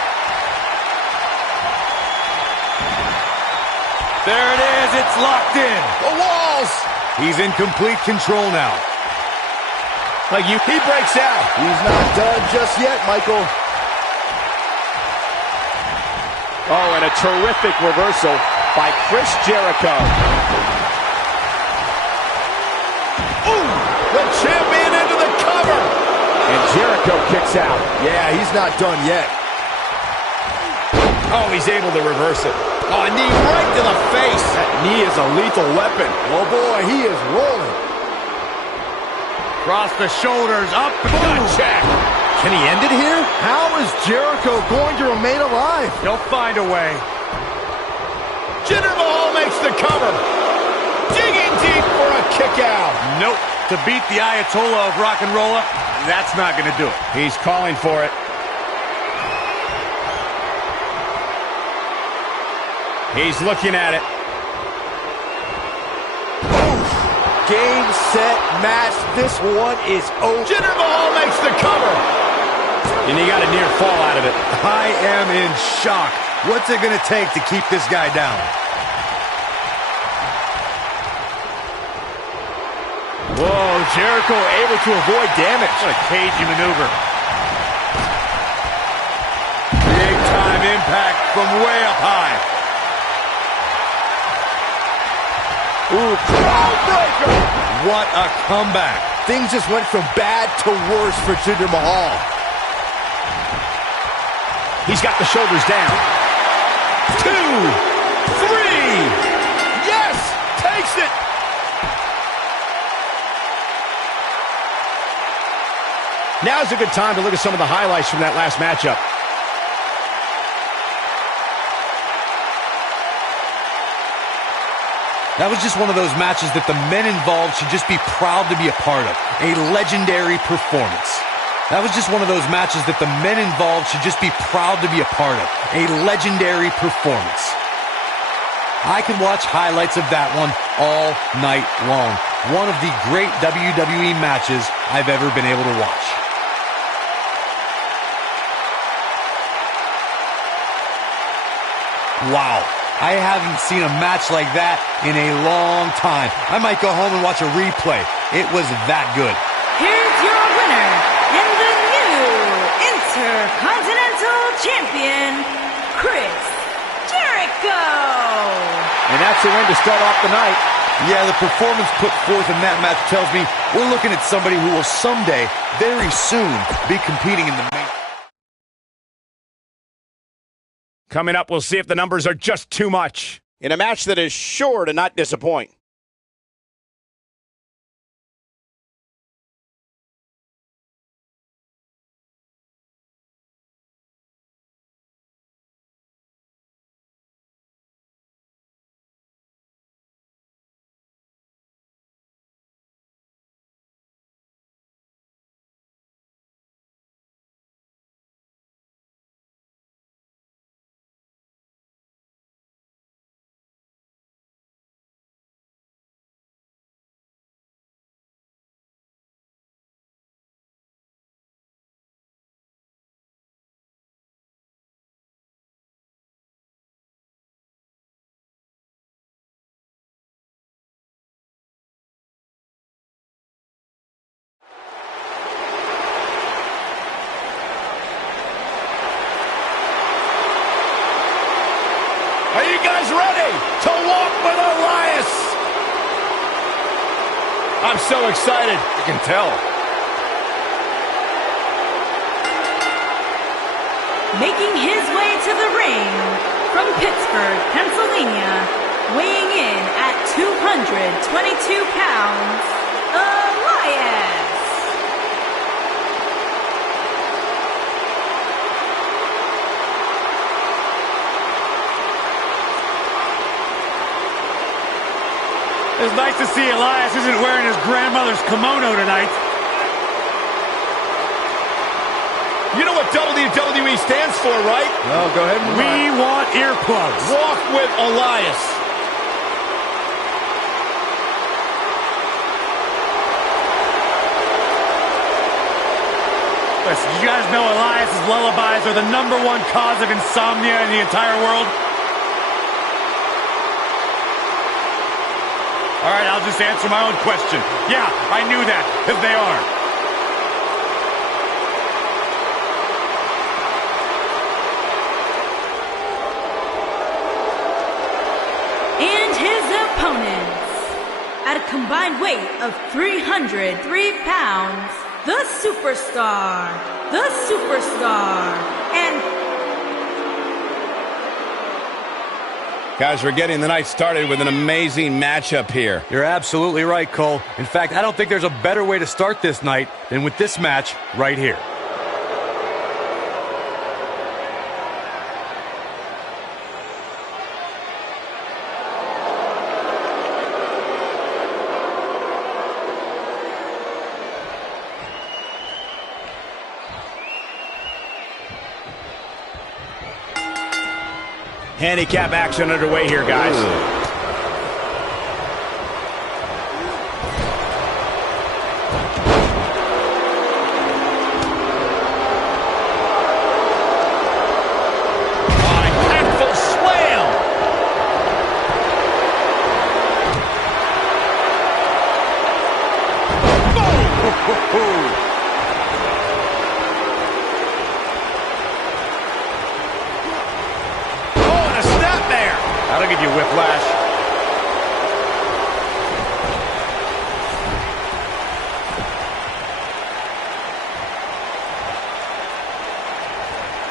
There it is. It's locked in. The walls! He's in complete control now. He breaks out. He's not done just yet, Michael. Oh, and a terrific reversal by Chris Jericho. Ooh, the champion into the cover. And Jericho kicks out. Yeah, he's not done yet. Oh, he's able to reverse it. Oh, a knee right to the face. That knee is a lethal weapon. Oh boy, he is rolling. Cross the shoulders, up. Check. Can he end it here? How is Jericho going to remain alive? He'll find a way. Jinder Mahal makes the cover. Digging deep for a kick out. Nope. To beat the Ayatollah of rock and roll, that's not going to do it. He's calling for it. He's looking at it. Game, set, match. This one is over. Jinder Mahal makes the cover. And he got a near fall out of it. I am in shock. What's it going to take to keep this guy down? Whoa, Jericho able to avoid damage. What a cagey maneuver. Big time impact from way up high. Ooh, crown breaker. What a comeback. Things just went from bad to worse for Jinder Mahal. He's got the shoulders down. 2, 3. Yes! Takes it! Now's a good time to look at some of the highlights from that last matchup. That was just one of those matches that the men involved should just be proud to be a part of. A legendary performance. That was just one of those matches that the men involved should just be proud to be a part of. A legendary performance. I could watch highlights of that one all night long. One of the great WWE matches I've ever been able to watch. Wow. I haven't seen a match like that in a long time. I might go home and watch a replay. It was that good. Here's your winner and the new Intercontinental Champion, Chris Jericho. And that's the win to start off the night. Yeah, the performance put forth in that match tells me we're looking at somebody who will someday, very soon, be competing in the main. Coming up, we'll see if the numbers are just too much in a match that is sure to not disappoint. Are you guys ready to walk with Elias? I'm so excited. You can tell. Making his way to the ring from Pittsburgh, Pennsylvania, weighing in at 222 pounds, Elias. It's nice to see Elias isn't wearing his grandmother's kimono tonight. You know what WWE stands for, right? Oh, go ahead and We want earplugs. Walk with Elias. Listen, you guys know Elias's lullabies are the #1 cause of insomnia in the entire world? All right, I'll just answer my own question. Yeah, I knew that, because they are. And his opponents, at a combined weight of 303 pounds, the superstar, and Guys, we're getting the night started with an amazing matchup here. You're absolutely right, Cole. In fact, I don't think there's a better way to start this night than with this match right here. Handicap action underway here, guys. Impactful slam. Boom. That'll give you whiplash.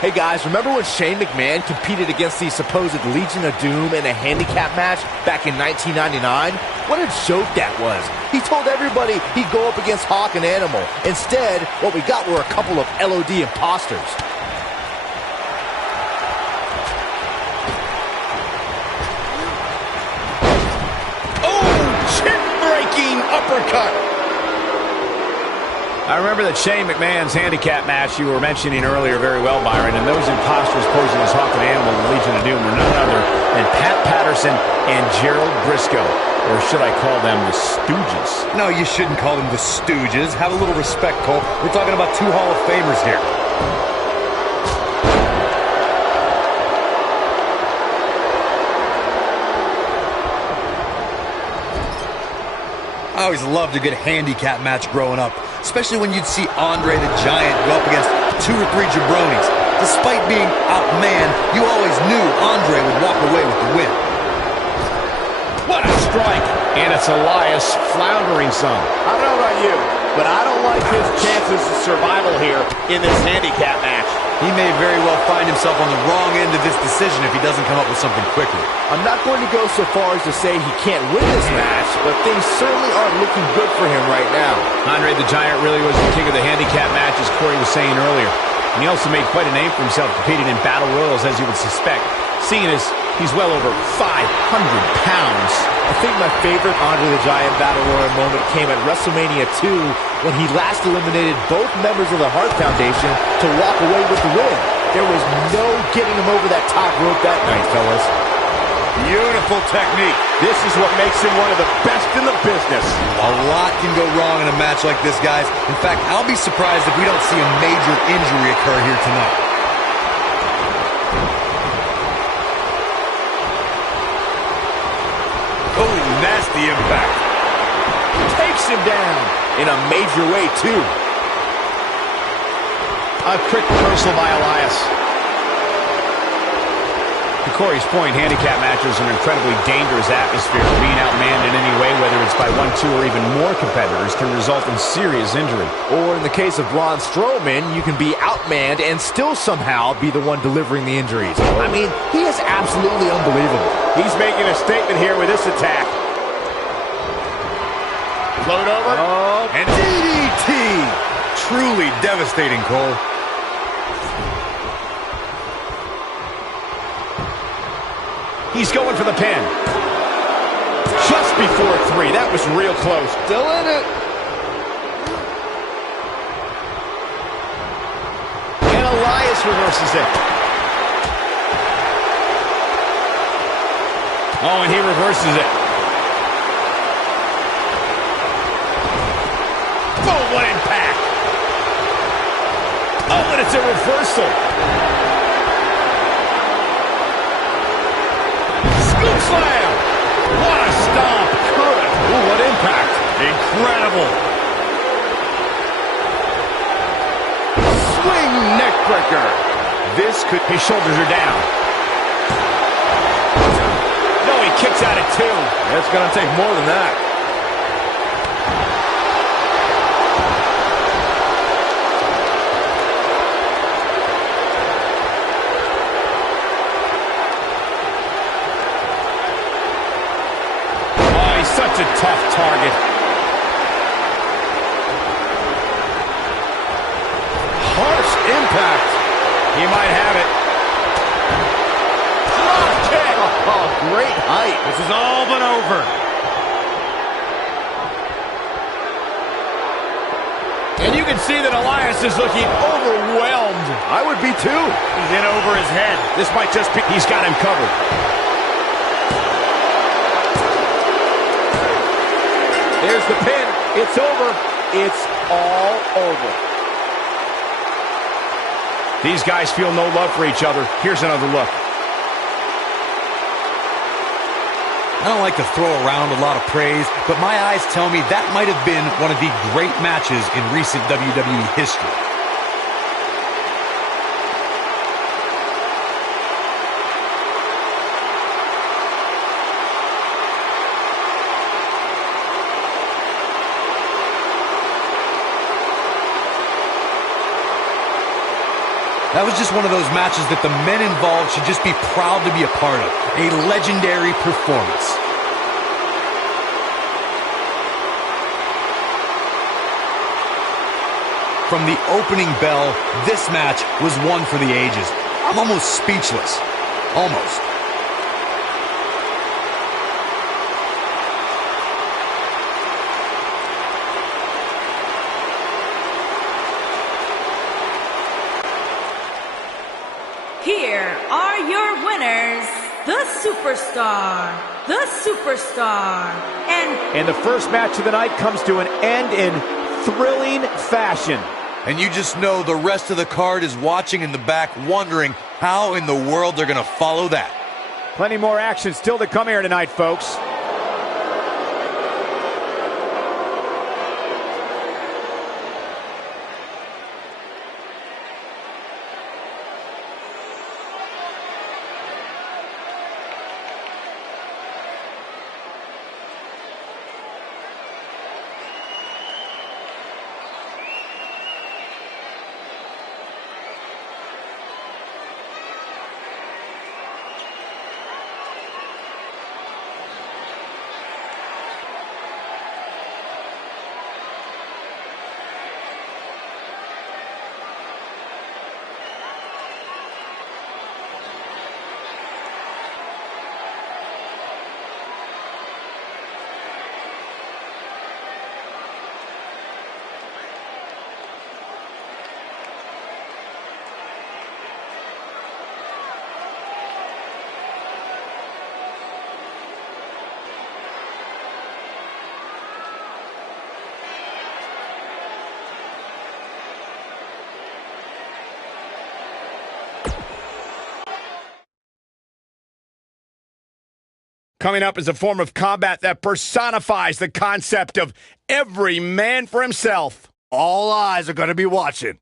Hey guys, remember when Shane McMahon competed against the supposed Legion of Doom in a handicap match back in 1999? What a joke that was. He told everybody he'd go up against Hawk and Animal. Instead, what we got were a couple of LOD imposters. Uppercut. I remember that Shane McMahon's handicap match you were mentioning earlier very well, Byron, and those imposters posing as Hawk and Animal in the Legion of Doom were none other than Pat Patterson and Gerald Briscoe, or should I call them the Stooges? No, you shouldn't call them the Stooges. Have a little respect, Cole. We're talking about two Hall of Famers here. I always loved a good handicap match growing up, especially when you'd see Andre the Giant go up against 2 or 3 jabronis. Despite being outmanned, you always knew Andre would walk away with the win. What a strike! And it's Elias floundering some. I don't know about you, but I don't like his chances of survival here in this handicap match. He may very well find himself on the wrong end of this decision if he doesn't come up with something quickly. I'm not going to go so far as to say he can't win this match, but things certainly aren't looking good for him right now. Andre the Giant really was the king of the handicap match, as Corey was saying earlier. And he also made quite a name for himself competing in battle royals, as you would suspect, seeing as he's well over 500 pounds. I think my favorite Andre the Giant Battle Royal moment came at WrestleMania 2 when he last eliminated both members of the Hart Foundation to walk away with the win. There was no getting him over that top rope that night, fellas. Beautiful technique. This is what makes him one of the best in the business. A lot can go wrong in a match like this, guys. In fact, I'll be surprised if we don't see a major injury occur here tonight. Oh, nasty impact. Takes him down in a major way, too. A quick reversal by Elias. To Corey's point, handicap matches are an incredibly dangerous atmosphere. Being outmanned in any way, whether it's by one, two, or even more competitors, can result in serious injury. Or in the case of Braun Strowman, you can be outmanned and still somehow be the one delivering the injuries. I mean, he is absolutely unbelievable. He's making a statement here with this attack. Float over. And DDT! Truly devastating, Cole. He's going for the pin. Just before 3. That was real close. Still in it. And Elias reverses it. Oh, and he reverses it. Boom, what impact. Oh, and it's a reversal. Scoop slam. What a stomp. Good. Ooh, what impact. Incredible. Swing neck breaker. This could... His shoulders are down. No, he kicks out at 2. It's going to take more than that. Such a tough target. Harsh impact. He might have it. Drop kick. Oh, great height. This is all but over. And you can see that Elias is looking overwhelmed. I would be too. He's in over his head. This might just be... He's got him covered. There's the pin. It's over. It's all over. These guys feel no love for each other. Here's another look. I don't like to throw around a lot of praise, but my eyes tell me that might have been one of the great matches in recent WWE history. That was just one of those matches that the men involved should just be proud to be a part of. A legendary performance. From the opening bell, this match was one for the ages. I'm almost speechless. Almost. Here are your winners, the Superstar, And the first match of the night comes to an end in thrilling fashion. And you just know the rest of the card is watching in the back, wondering how in the world they're going to follow that. Plenty more action still to come here tonight, folks. Coming up is a form of combat that personifies the concept of every man for himself. All eyes are going to be watching.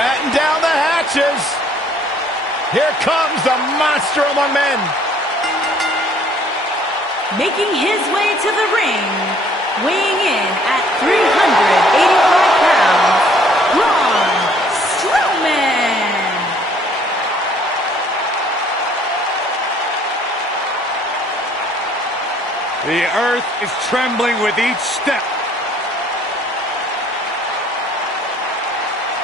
batten down the hatches. Here comes the monster among men. Making his way to the ring, weighing in at 385 pounds, Braun Strowman. The earth is trembling with each step.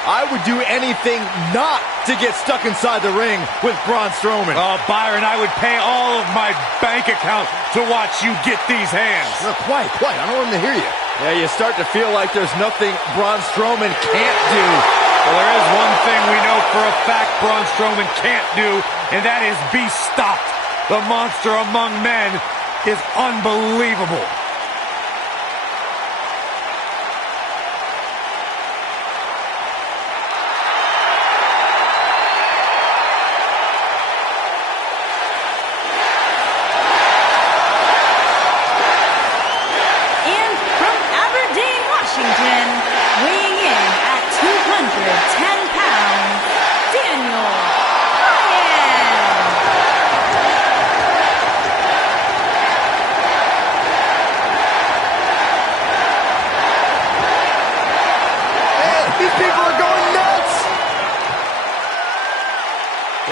I would do anything not to get stuck inside the ring with Braun Strowman. Oh, Byron, I would pay all of my bank account to watch you get these hands. No, quiet. I don't want him to hear you. Yeah, you start to feel like there's nothing Braun Strowman can't do. Well, there is one thing we know for a fact Braun Strowman can't do, and that is be stopped. The monster among men is unbelievable. Weighing in at 210 pounds, Daniel Bryan. Man, these people are going nuts.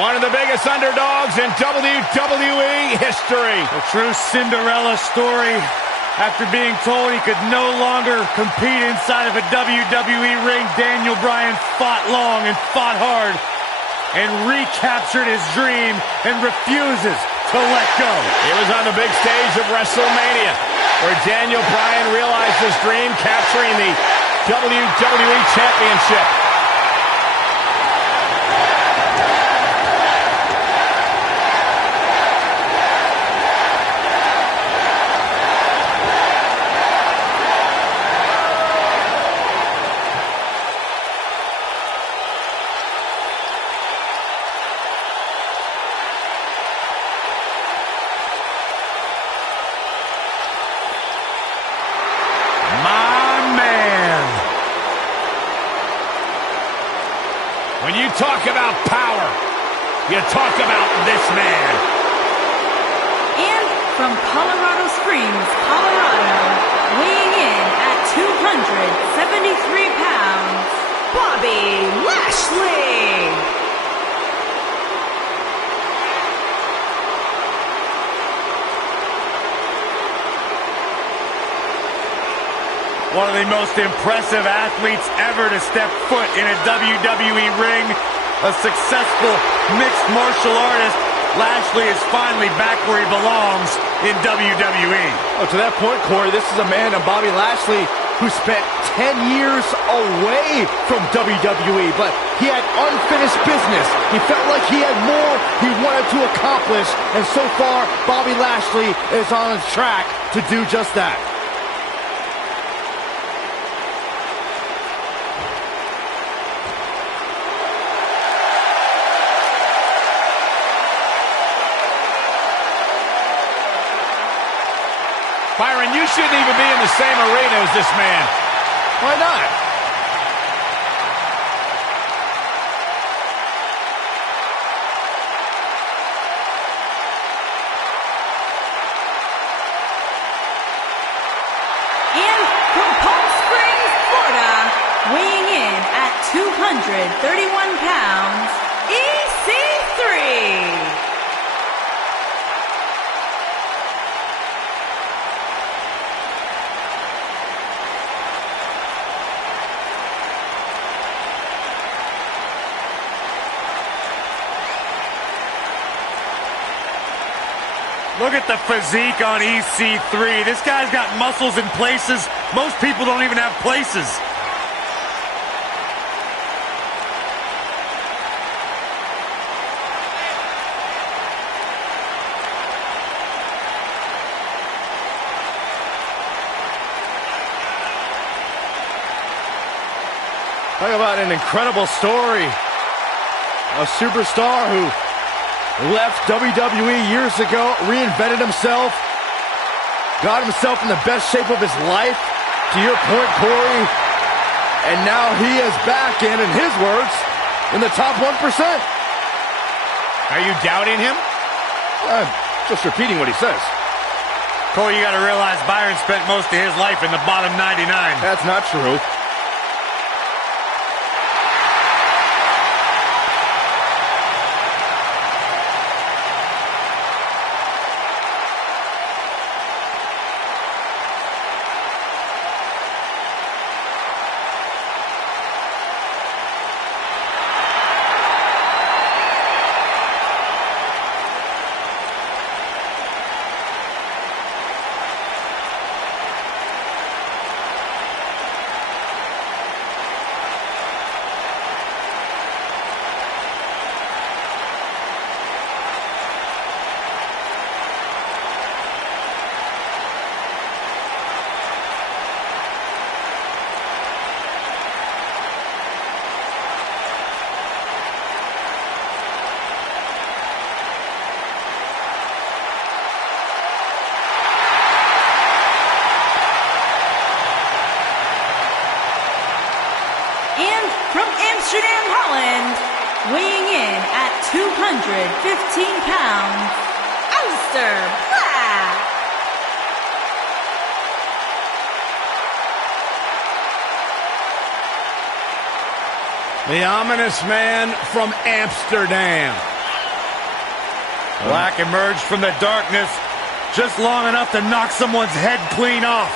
One of the biggest underdogs in WWE history. A true Cinderella story. After being told he could no longer compete inside of a WWE ring, Daniel Bryan fought long and fought hard and recaptured his dream and refuses to let go. It was on the big stage of WrestleMania where Daniel Bryan realized his dream, capturing the WWE Championship. When you talk about power, you talk about this man. And from Colorado Springs, Colorado, weighing in at 273 pounds, Bobby Lashley. One of the most impressive athletes ever to step foot in a WWE ring. A successful mixed martial artist. Lashley is finally back where he belongs in WWE. Oh, to that point, Corey, this is a man, Bobby Lashley, who spent 10 years away from WWE, but he had unfinished business. He felt like he had more he wanted to accomplish, and so far, Bobby Lashley is on his track to do just that. Byron, you shouldn't even be in the same arena as this man. Why not? And from Palm Springs, Florida, weighing in at 231 pounds, EC3. Look at the physique on EC3. This guy's got muscles in places most people don't even have places. Talk about an incredible story. A superstar who left WWE years ago, reinvented himself, got himself in the best shape of his life, to your point, Corey, and now he is back in his words, in the top 1%. Are you doubting him? I'm just repeating what he says. Cole, you got to realize Byron spent most of his life in the bottom 99. That's not true. And from Amsterdam, Holland, weighing in at 215 pounds, Aleister Black. The ominous man from Amsterdam. Black emerged from the darkness just long enough to knock someone's head clean off.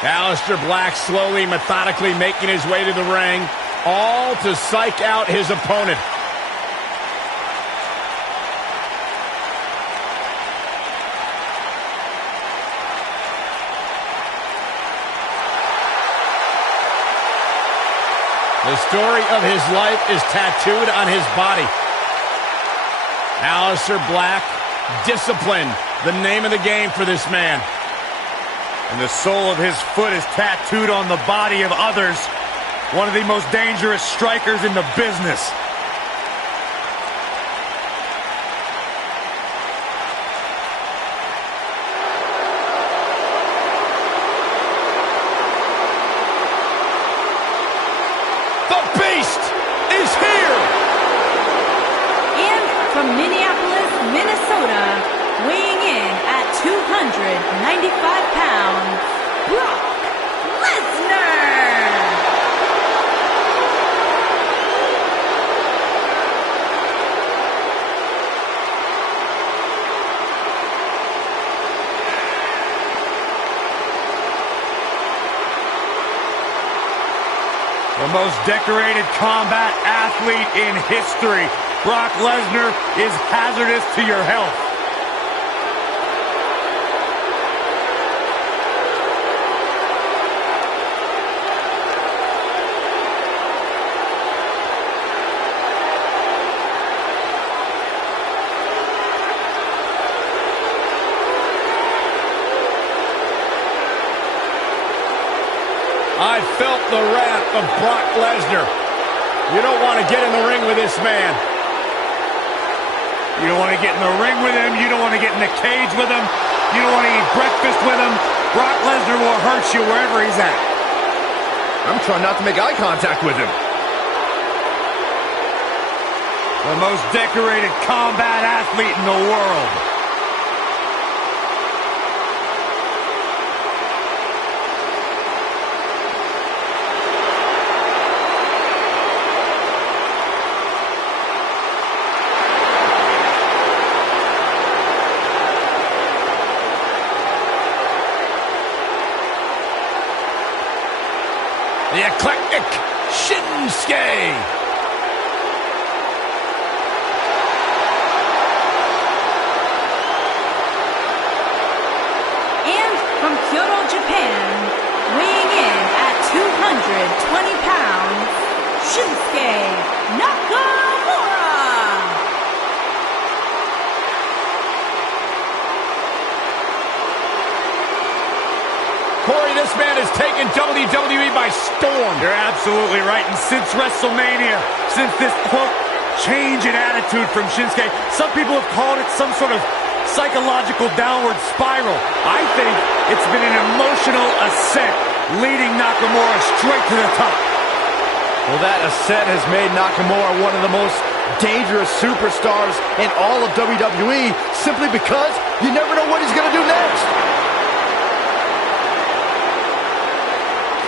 Aleister Black slowly, methodically making his way to the ring, all to psych out his opponent. The story of his life is tattooed on his body. Aleister Black, discipline, the name of the game for this man. And the sole of his foot is tattooed on the body of others. One of the most dangerous strikers in the business. The Beast is here! And from Minneapolis, Minnesota, weighing in at 295 pounds, Brock Lesnar. The most decorated combat athlete in history. Brock Lesnar is hazardous to your health. I felt the wrath of Brock Lesnar. You don't want to get in the ring with this man. You don't want to get in the ring with him. You don't want to get in the cage with him. You don't want to eat breakfast with him. Brock Lesnar will hurt you wherever he's at. I'm trying not to make eye contact with him. The most decorated combat athlete in the world. The eclectic Shinsuke. And from Kyoto, Japan, weighing in at 220 pounds, Shinsuke Nakamura. Corey, this man has taken WWE by storm. You're absolutely right. And since WrestleMania, since this, quote, change in attitude from Shinsuke. Some people have called it some sort of psychological downward spiral. I think it's been an emotional ascent, leading Nakamura straight to the top. Well, that ascent has made Nakamura one of the most dangerous superstars in all of WWE, simply because you never know what he's going to do next.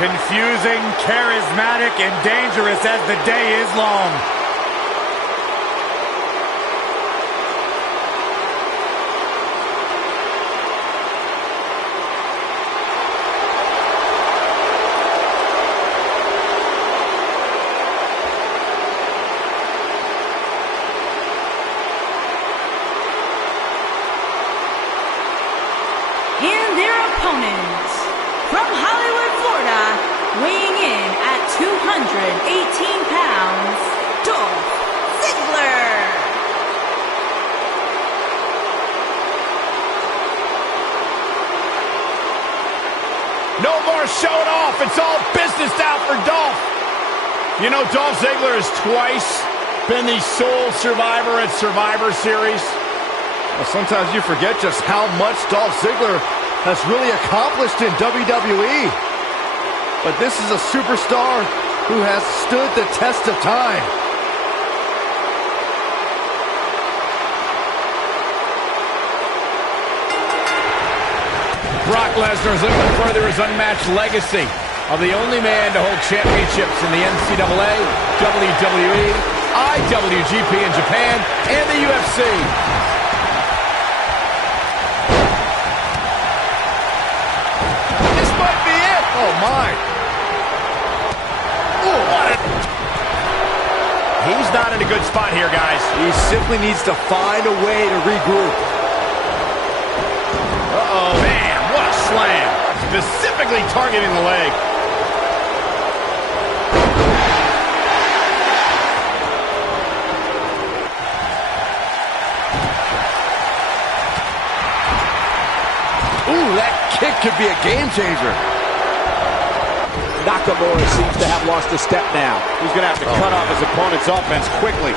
Confusing, charismatic, and dangerous as the day is long. And their opponents, from Hollywood, Florida, weighing in at 218 pounds, Dolph Ziggler. No more showing off. It's all business now for Dolph. You know, Dolph Ziggler has twice been the sole survivor at Survivor Series. Well, sometimes you forget just how much Dolph Ziggler has really accomplished in WWE. But this is a superstar who has stood the test of time. Brock Lesnar is looking to further his unmatched legacy of the only man to hold championships in the NCAA, WWE, IWGP in Japan, and the UFC. This might be it. Oh, my. Ooh, what a... He's not in a good spot here, guys. He simply needs to find a way to regroup. Uh-oh, man, what a slam. Specifically targeting the leg. Ooh, that kick could be a game changer. Nakamura seems to have lost a step now. He's going to have to cut off his opponent's offense quickly.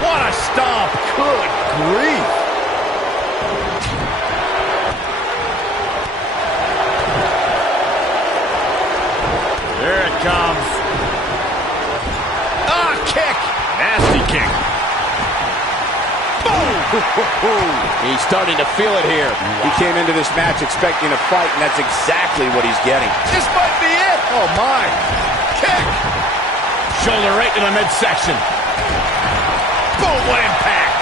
What a stomp. Good grief. There it comes. Ah, kick. Nasty kick. He's starting to feel it here. He came into this match expecting a fight, and that's exactly what he's getting. This might be it. Oh, my. Kick. Shoulder right to the midsection. Boom, what impact.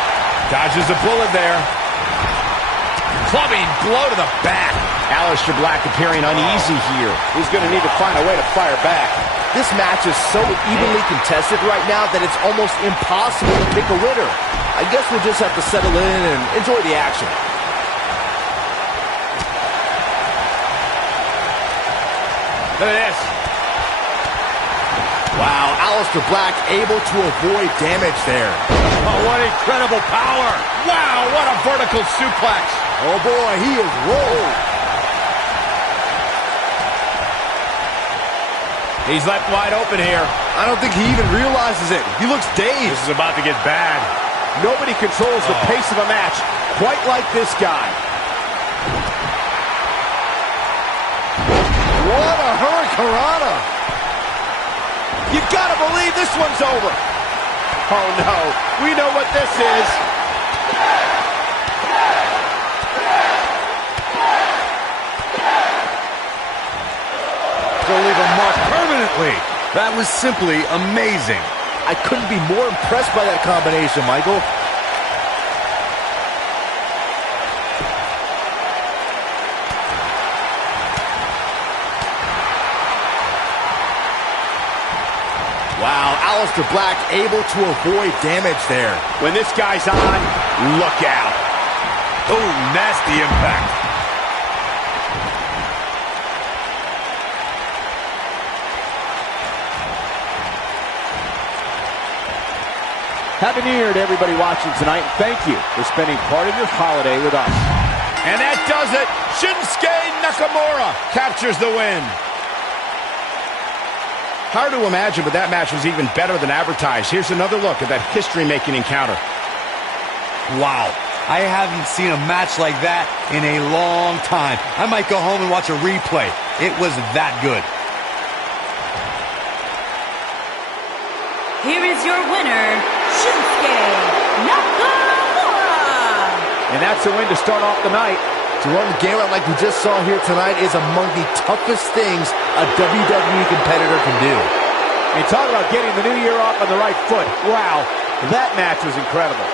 Dodges a bullet there. Clubbing blow to the back. Aleister Black appearing uneasy here. He's going to need to find a way to fire back. This match is so evenly contested right now that it's almost impossible to pick a winner. I guess we'll just have to settle in and enjoy the action. Look at this. Wow, Aleister Black able to avoid damage there. Oh, what incredible power. Wow, what a vertical suplex. Oh boy, he is rolled. He's left wide open here. I don't think he even realizes it. He looks dazed. This is about to get bad. Nobody controls the pace of a match quite like this guy. What a hurricanrana. You gotta believe this one's over. Oh no, we know what this is. Gonna leave a mark permanently. That was simply amazing. I couldn't be more impressed by that combination, Michael. Wow, Aleister Black able to avoid damage there. When this guy's on, look out. Oh, nasty impact. Happy New Year to everybody watching tonight. Thank you for spending part of your holiday with us. And that does it. Shinsuke Nakamura captures the win. Hard to imagine, but that match was even better than advertised. Here's another look at that history-making encounter. Wow. I haven't seen a match like that in a long time. I might go home and watch a replay. It was that good. Here is your winner, Shinsuke Nakamura. And that's a win to start off the night. To run the gamut like we just saw here tonight is among the toughest things a WWE competitor can do. And talk about getting the new year off on the right foot. Wow, that match was incredible.